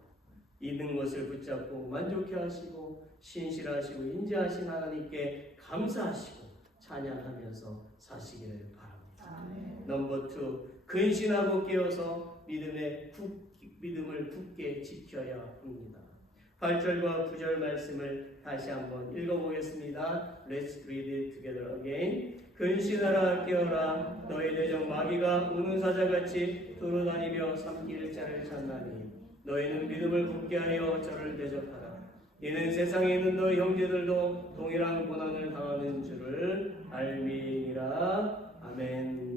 있는 것을 붙잡고 만족해 하시고 신실하시고 인자하신 하나님께 감사하시고 찬양하면서 사시기를 바랍니다. 넘버 2, 근신하고 깨어서 믿음을 굳게 지켜야 합니다. 8절과 9절 말씀을 다시 한번 읽어보겠습니다. Let's read it together again. 근신하라 깨어라 너희 대적 마귀가 우는 사자같이 돌아다니며 삼킬 자를 찾나니 너희는 믿음을 굳게 하여 저를 대적하라. 이는 세상에 있는 너희 형제들도 동일한 고난을 당하는 줄을 알미니라. 아멘.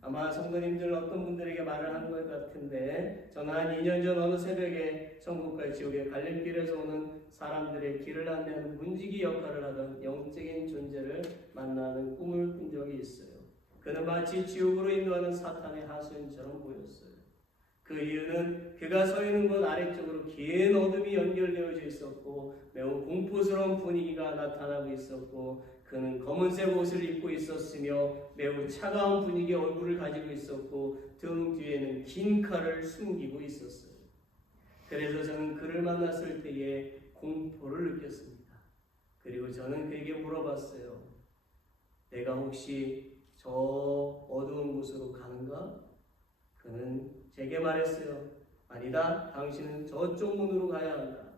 아마 성도님들 어떤 분들에게 말을 하는 것 같은데 저는 한 2년 전 어느 새벽에 천국과 지옥의 갈림길에서 오는 사람들의 길을 안내하는 문지기 역할을 하던 영적인 존재를 만나는 꿈을 꾼 적이 있어요. 그는 마치 지옥으로 인도하는 사탄의 하수인처럼 보였어요. 그 이유는 그가 서 있는 곳 아래쪽으로 긴 어둠이 연결되어져 있었고 매우 공포스러운 분위기가 나타나고 있었고 그는 검은색 옷을 입고 있었으며 매우 차가운 분위기의 얼굴을 가지고 있었고 등 뒤에는 긴 칼을 숨기고 있었어요. 그래서 저는 그를 만났을 때에 공포를 느꼈습니다. 그리고 저는 그에게 물어봤어요. 내가 혹시 저 어두운 곳으로 가는가? 그는 제게 말했어요. 아니다. 당신은 저쪽 문으로 가야 한다.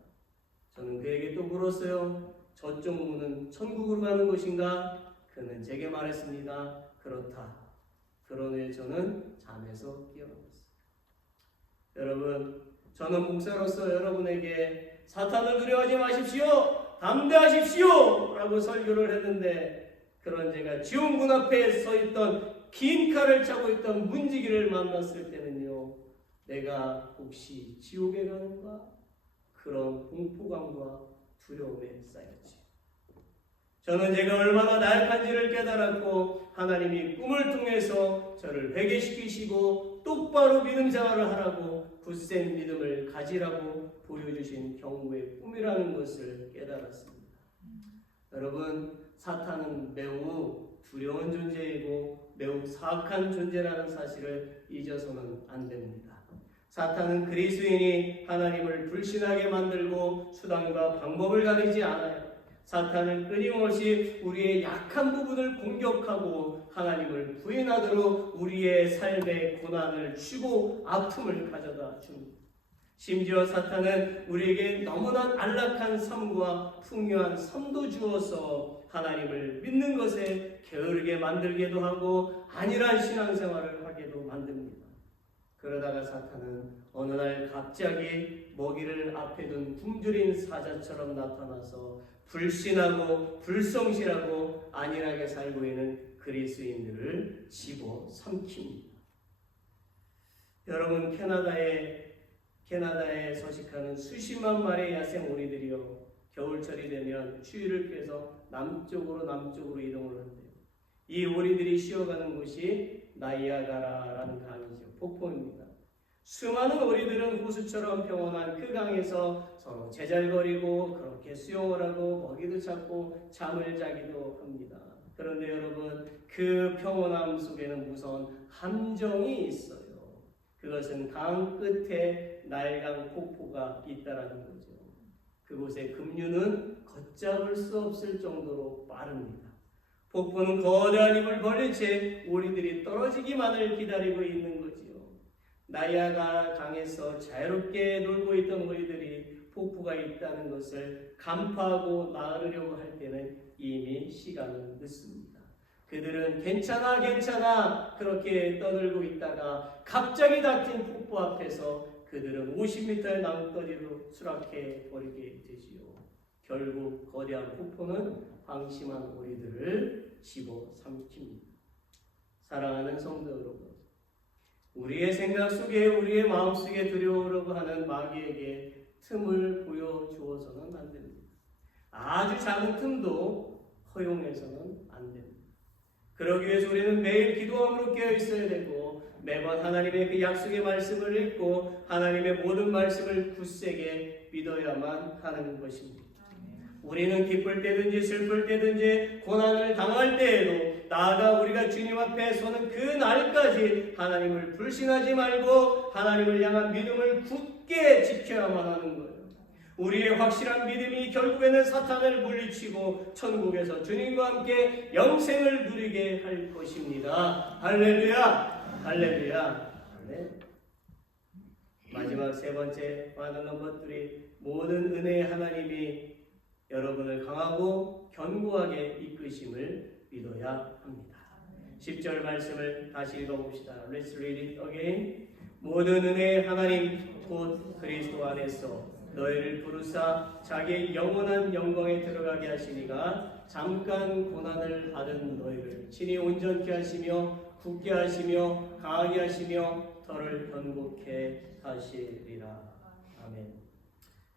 저는 그에게 또 물었어요. 저쪽 문은 천국으로 가는 곳인가? 그는 제게 말했습니다. 그렇다. 그런 후에 저는 잠에서 깨어났습니다. 여러분, 저는 목사로서 여러분에게 사탄을 두려워하지 마십시오. 담대하십시오. 라고 설교를 했는데 그런 제가 지옥 문 앞에 서 있던 긴 칼을 차고 있던 문지기를 만났을 때는요. 내가 혹시 지옥에 가는가? 그런 공포감과 두려움에 쌓였지. 저는 제가 얼마나 나약한지를 깨달았고 하나님이 꿈을 통해서 저를 회개시키시고 똑바로 믿음 생활을 하라고 굳센 믿음을 가지라고 보여주신 경우의 꿈이라는 것을 깨달았습니다. 여러분, 사탄은 매우 두려운 존재이고 매우 사악한 존재라는 사실을 잊어서는 안 됩니다. 사탄은 그리스도인이 하나님을 불신하게 만들고 수단과 방법을 가리지 않아요. 사탄은 끊임없이 우리의 약한 부분을 공격하고 하나님을 부인하도록 우리의 삶의 고난을 주고 아픔을 가져다 줍니다. 심지어 사탄은 우리에게 너무나 안락한 삶과 풍요한 삶도 주어서 하나님을 믿는 것에 게으르게 만들게도 하고 안일한 신앙생활을 하게도 만듭니다. 그러다가 사탄은 어느 날 갑자기 먹이를 앞에 둔 굶주린 사자처럼 나타나서 불신하고 불성실하고 안일하게 살고 있는 그리스도인들을 집어삼킵니다. 여러분, 캐나다에 서식하는 수십만 마리의 야생 오리들이요, 겨울철이 되면 추위를 피해서 남쪽으로 이동을 한대요. 이 오리들이 쉬어가는 곳이 나이아가라라는 강이죠. 폭포입니다. 수많은 오리들은 호수처럼 평온한 그 강에서 서로 제잘거리고 그렇게 수영을 하고 먹이도 찾고 잠을 자기도 합니다. 그런데 여러분, 그 평온함 속에는 무서운 함정이 있어요. 그것은 강 끝에 나일강 폭포가 있다라는 거죠. 그곳의 급류는 걷잡을 수 없을 정도로 빠릅니다. 폭포는 거대한 입을 벌린 채 오리들이 떨어지기만을 기다리고 있는 거지요. 나이아가라 강에서 자유롭게 놀고 있던 오리들이 폭포가 있다는 것을 간파하고 나르려고 할 때는 이미 시간은 늦습니다. 그들은 괜찮아 그렇게 떠들고 있다가 갑자기 닥친 폭포 앞에서 그들은 50m의 낭떠러지로 추락해 버리게 되지요. 결국 거대한 폭포는 방심한 우리들을 집어삼킵니다. 사랑하는 성도 여러분, 우리의 생각 속에 우리의 마음 속에 들여오려고 하는 마귀에게 틈을 보여주어서는 안 됩니다. 아주 작은 틈도 허용해서는 안 됩니다. 그러기 위해서 우리는 매일 기도함으로 깨어 있어야 되고 매번 하나님의 그 약속의 말씀을 읽고 하나님의 모든 말씀을 굳세게 믿어야만 하는 것입니다. 우리는 기쁠 때든지 슬플 때든지 고난을 당할 때에도 나아가 우리가 주님 앞에 서는 그 날까지 하나님을 불신하지 말고 하나님을 향한 믿음을 굳게 지켜야만 하는 거예요. 우리의 확실한 믿음이 결국에는 사탄을 물리치고 천국에서 주님과 함께 영생을 누리게 할 것입니다. 할렐루야! 할렐루야! 네. 마지막 세 번째, final number 3, 모든 은혜의 하나님이 여러분을 강하고 견고하게 이끄심을 믿어야 합니다. 10절 말씀을 다시 읽어봅시다. Let's read it again. 모든 은혜의 하나님 곧 그리스도 안에서 너희를 부르사 자기의 영원한 영광에 들어가게 하시니가 잠깐 고난을 받은 너희를 친히 온전케 하시며 굳게 하시며 강하게 하시며 더를 견고케 하시리라. 아멘.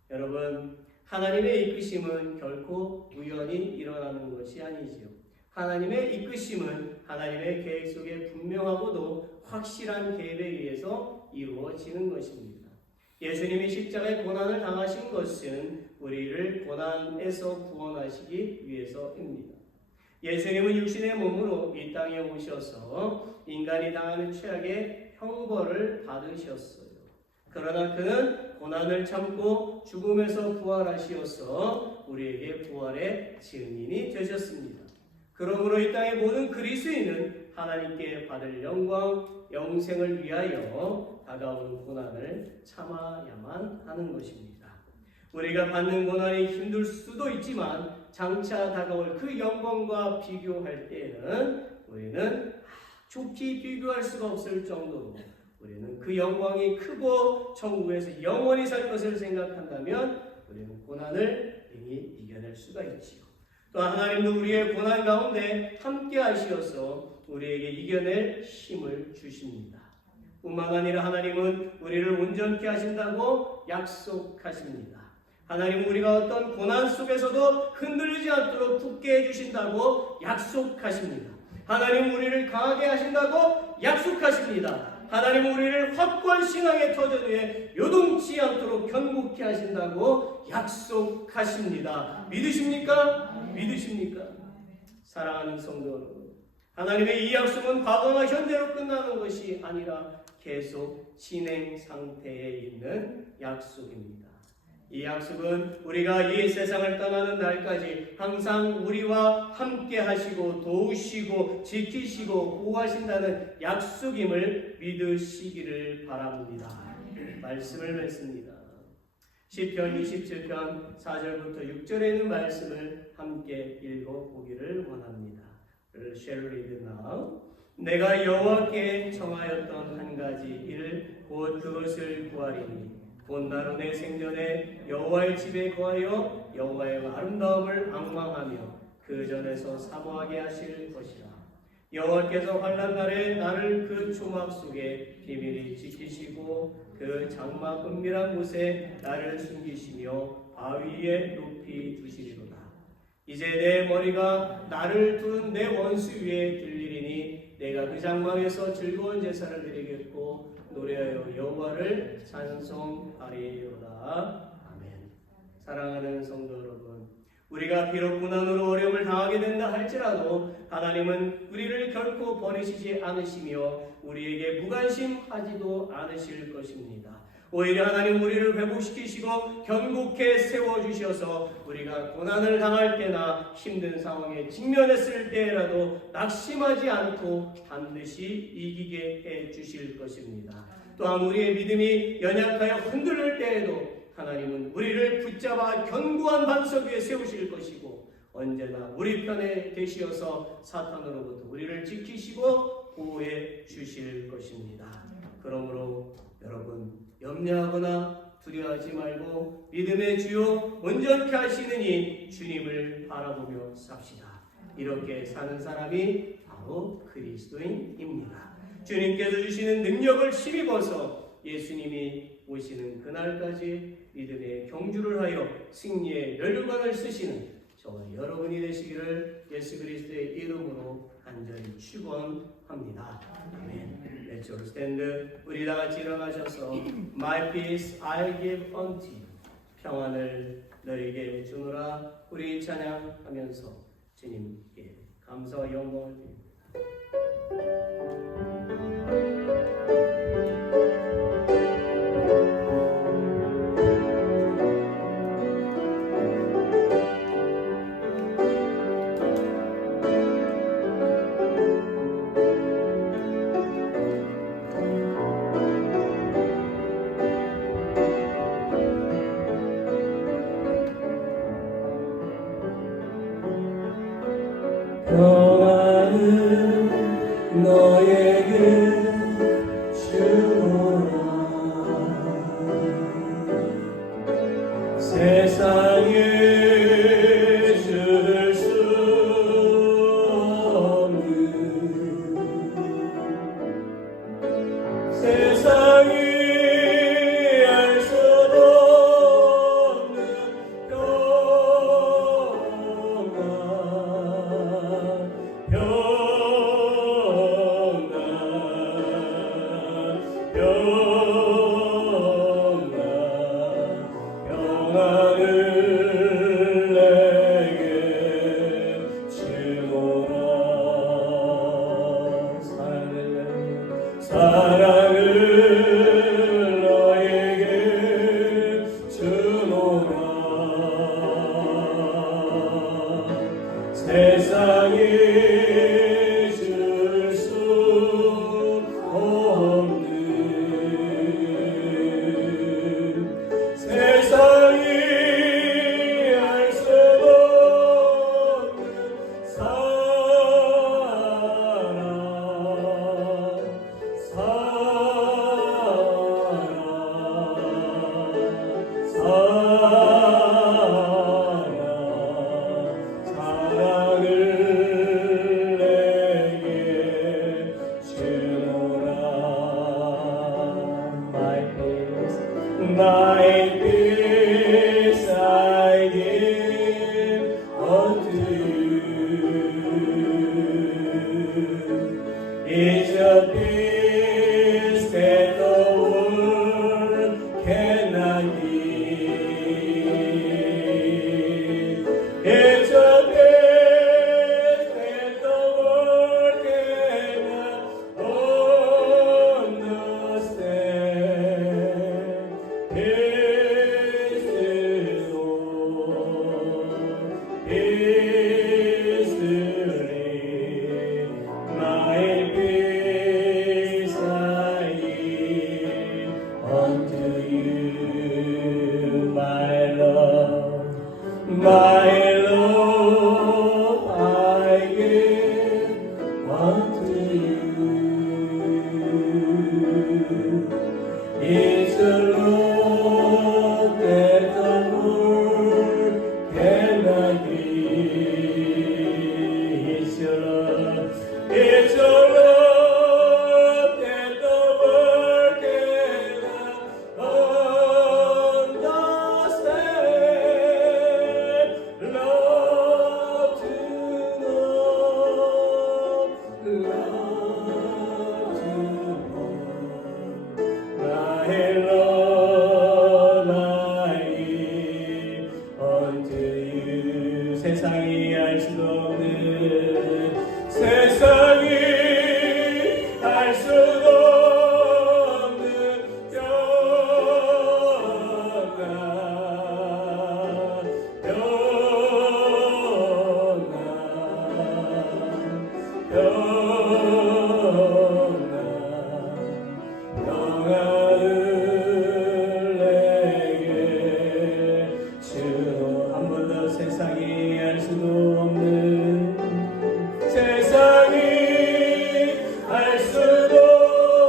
여러분, 하나님의 이끄심은 결코 우연히 일어나는 것이 아니지요. 하나님의 이끄심은 하나님의 계획 속에 분명하고도 확실한 계획에 의해서 이루어지는 것입니다. 예수님이 십자가의 고난을 당하신 것은 우리를 고난에서 구원하시기 위해서입니다. 예수님은 육신의 몸으로 이 땅에 오셔서 인간이 당하는 최악의 형벌을 받으셨어요. 그러나 그는 고난을 참고 죽음에서 부활하시어서 우리에게 부활의 증인이 되셨습니다. 그러므로 이 땅의 모든 그리스도인은 하나님께 받을 영광, 영생을 위하여 다가오는 고난을 참아야만 하는 것입니다. 우리가 받는 고난이 힘들 수도 있지만 장차 다가올 그 영광과 비교할 때에는 우리는 좋게 비교할 수가 없을 정도로 우리는 그 영광이 크고 천국에서 영원히 살 것을 생각한다면 우리는 고난을 이미 이겨낼 수가 있지요. 또 하나님도 우리의 고난 가운데 함께 하시어서 우리에게 이겨낼 힘을 주십니다. 뿐만 아니라 하나님은 우리를 온전케 하신다고 약속하십니다. 하나님은 우리가 어떤 고난 속에서도 흔들리지 않도록 굳게 해주신다고 약속하십니다. 하나님은 우리를 강하게 하신다고 약속하십니다. 하나님은 우리를 확고한 신앙의 터전 위에 요동치 않도록 견고케 하신다고 약속하십니다. 믿으십니까? 믿으십니까? 사랑하는 성도 여러분, 하나님의 이 약속은 과거나 현재로 끝나는 것이 아니라 계속 진행 상태에 있는 약속입니다. 이 약속은 우리가 이 세상을 떠나는 날까지 항상 우리와 함께 하시고 도우시고 지키시고 보호하신다는 약속임을 믿으시기를 바랍니다. 말씀을 맺습니다. 시편 27편 4절부터 6절에 있는 말씀을 함께 읽어보기를 원합니다. Shall read now. 내가 여호와께 청하였던 한 가지 일을 곧 그것을 구하리니 곧 나로 내 생전에 여호와의 집에 거하여 여호와의 아름다움을 앙망하며 그 전에서 사모하게 하실 것이라. 여호와께서 환난 날에 나를 그 초막 속에 비밀히 지키시고 그 장막 은밀한 곳에 나를 숨기시며 바위에 높이 두시리로다. 이제 내 머리가 나를 두른 내 원수 위에 들리리니 내가 그 장막에서 즐거운 제사를 드리겠고 노래하여 여호와를 찬송하리로다. 아멘. 사랑하는 성도 여러분, 우리가 비록 고난으로 어려움을 당하게 된다 할지라도 하나님은 우리를 결코 버리시지 않으시며 우리에게 무관심하지도 않으실 것입니다. 오히려 하나님 우리를 회복시키시고 견고케 세워주셔서 우리가 고난을 당할 때나 힘든 상황에 직면했을 때라도 낙심하지 않고 반드시 이기게 해주실 것입니다. 또한 우리의 믿음이 연약하여 흔들릴 때에도 하나님은 우리를 붙잡아 견고한 반석 위에 세우실 것이고 언제나 우리 편에 계시어서 사탄으로부터 우리를 지키시고 보호해 주실 것입니다. 그러므로 여러분 염려하거나 두려워하지 말고 믿음의 주요 온전케 하시는 이 주님을 바라보며 삽시다. 이렇게 사는 사람이 바로 그리스도인입니다. 주님께서 주시는 능력을 힘입어서 예수님이 오시는 그날까지 믿음의 경주를 하여 승리의 멸류관을 쓰시는 저와 여러분이 되시기를 예수 그리스도의 이름으로 간절히 축원합니다. 아멘. Let's all stand. 우리 다 같이 일어나셔서 My peace I give unto you. 평안을 너에게 주노라. 우리 찬양하면서 주님께 감사와 영광을 드립니다. 평안은 너에게 주노라. 세상에 줄 수 없는 세상이 알 수도 없는 사랑을 너에게 잊을 수 없는 세상이 알 수 없는 사랑을 내게 주노라. My peace I give unto you. It's a peace that the world cannot give. It's a peace that the world cannot understand. Peace is all. Peace to live. My peace I give unto you, my love, my love I give unto you. It's a love that the world cannot give. It's your love. It's a love that the world cannot understand. Love to know, love to know. My love I give unto you. 세상이 알 수도 없는 세상이 알 수도 없는 평안을 내게 주노. 한 번 더 세상이 알 수도 없는 세상이 알 수도 없는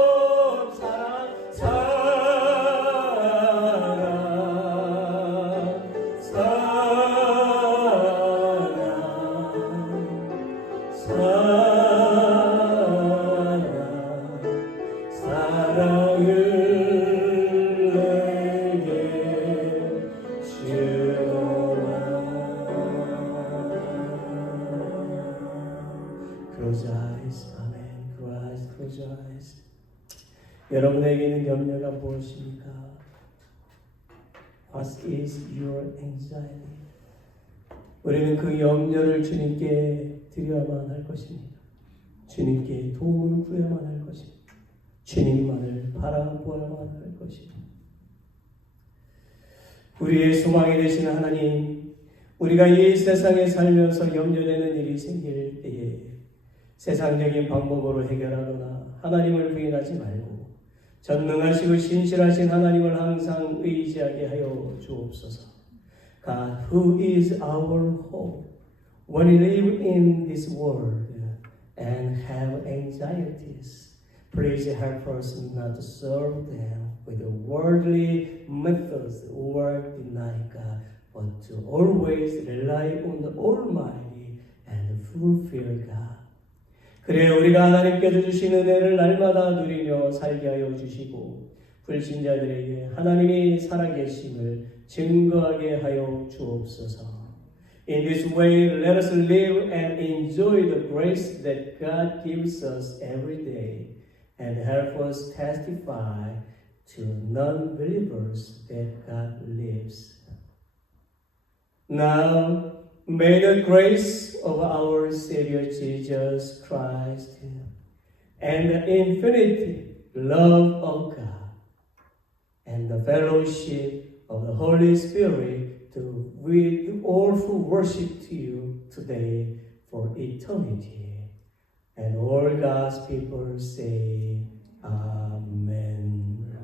사랑을 내게 주노라. Close your eyes. Amen. Close your eyes. 여러분에게 있는 염려가 무엇입니까? What is your anxiety? 우리는 그 염려를 주님께 드려야만 할 것입니다. 주님께 도움을 구해야만 할 것입니다. 주님만을 바라보아야만 할 것입니다. 우리의 소망이 되시는 하나님, 우리가 이 세상에 살면서 염려되는 일이 생길 때에 세상적인 방법으로 해결하거나 하나님을 부인하지 말고 전능하시고 신실하신 하나님을 항상 의지하게 하여 주옵소서. God, who is our hope, when we live in this world and have anxieties, please help us not to serve them with worldly methods or deny God, but to always rely on the Almighty and fulfill God. 그래 우리가 하나님께서 주신 은혜를 날마다 누리며 살게 하여 주시고 불신자들에게 하나님이 살아계심을 증거하게 하여 주옵소서. In this way, let us live and enjoy the grace that God gives us every day and help us testify to non-believers that God lives. Now, may the grace of our Savior Jesus Christ and the infinite love of God and the fellowship of the Holy Spirit with all who worship to you today for eternity. And all God's people say, Amen.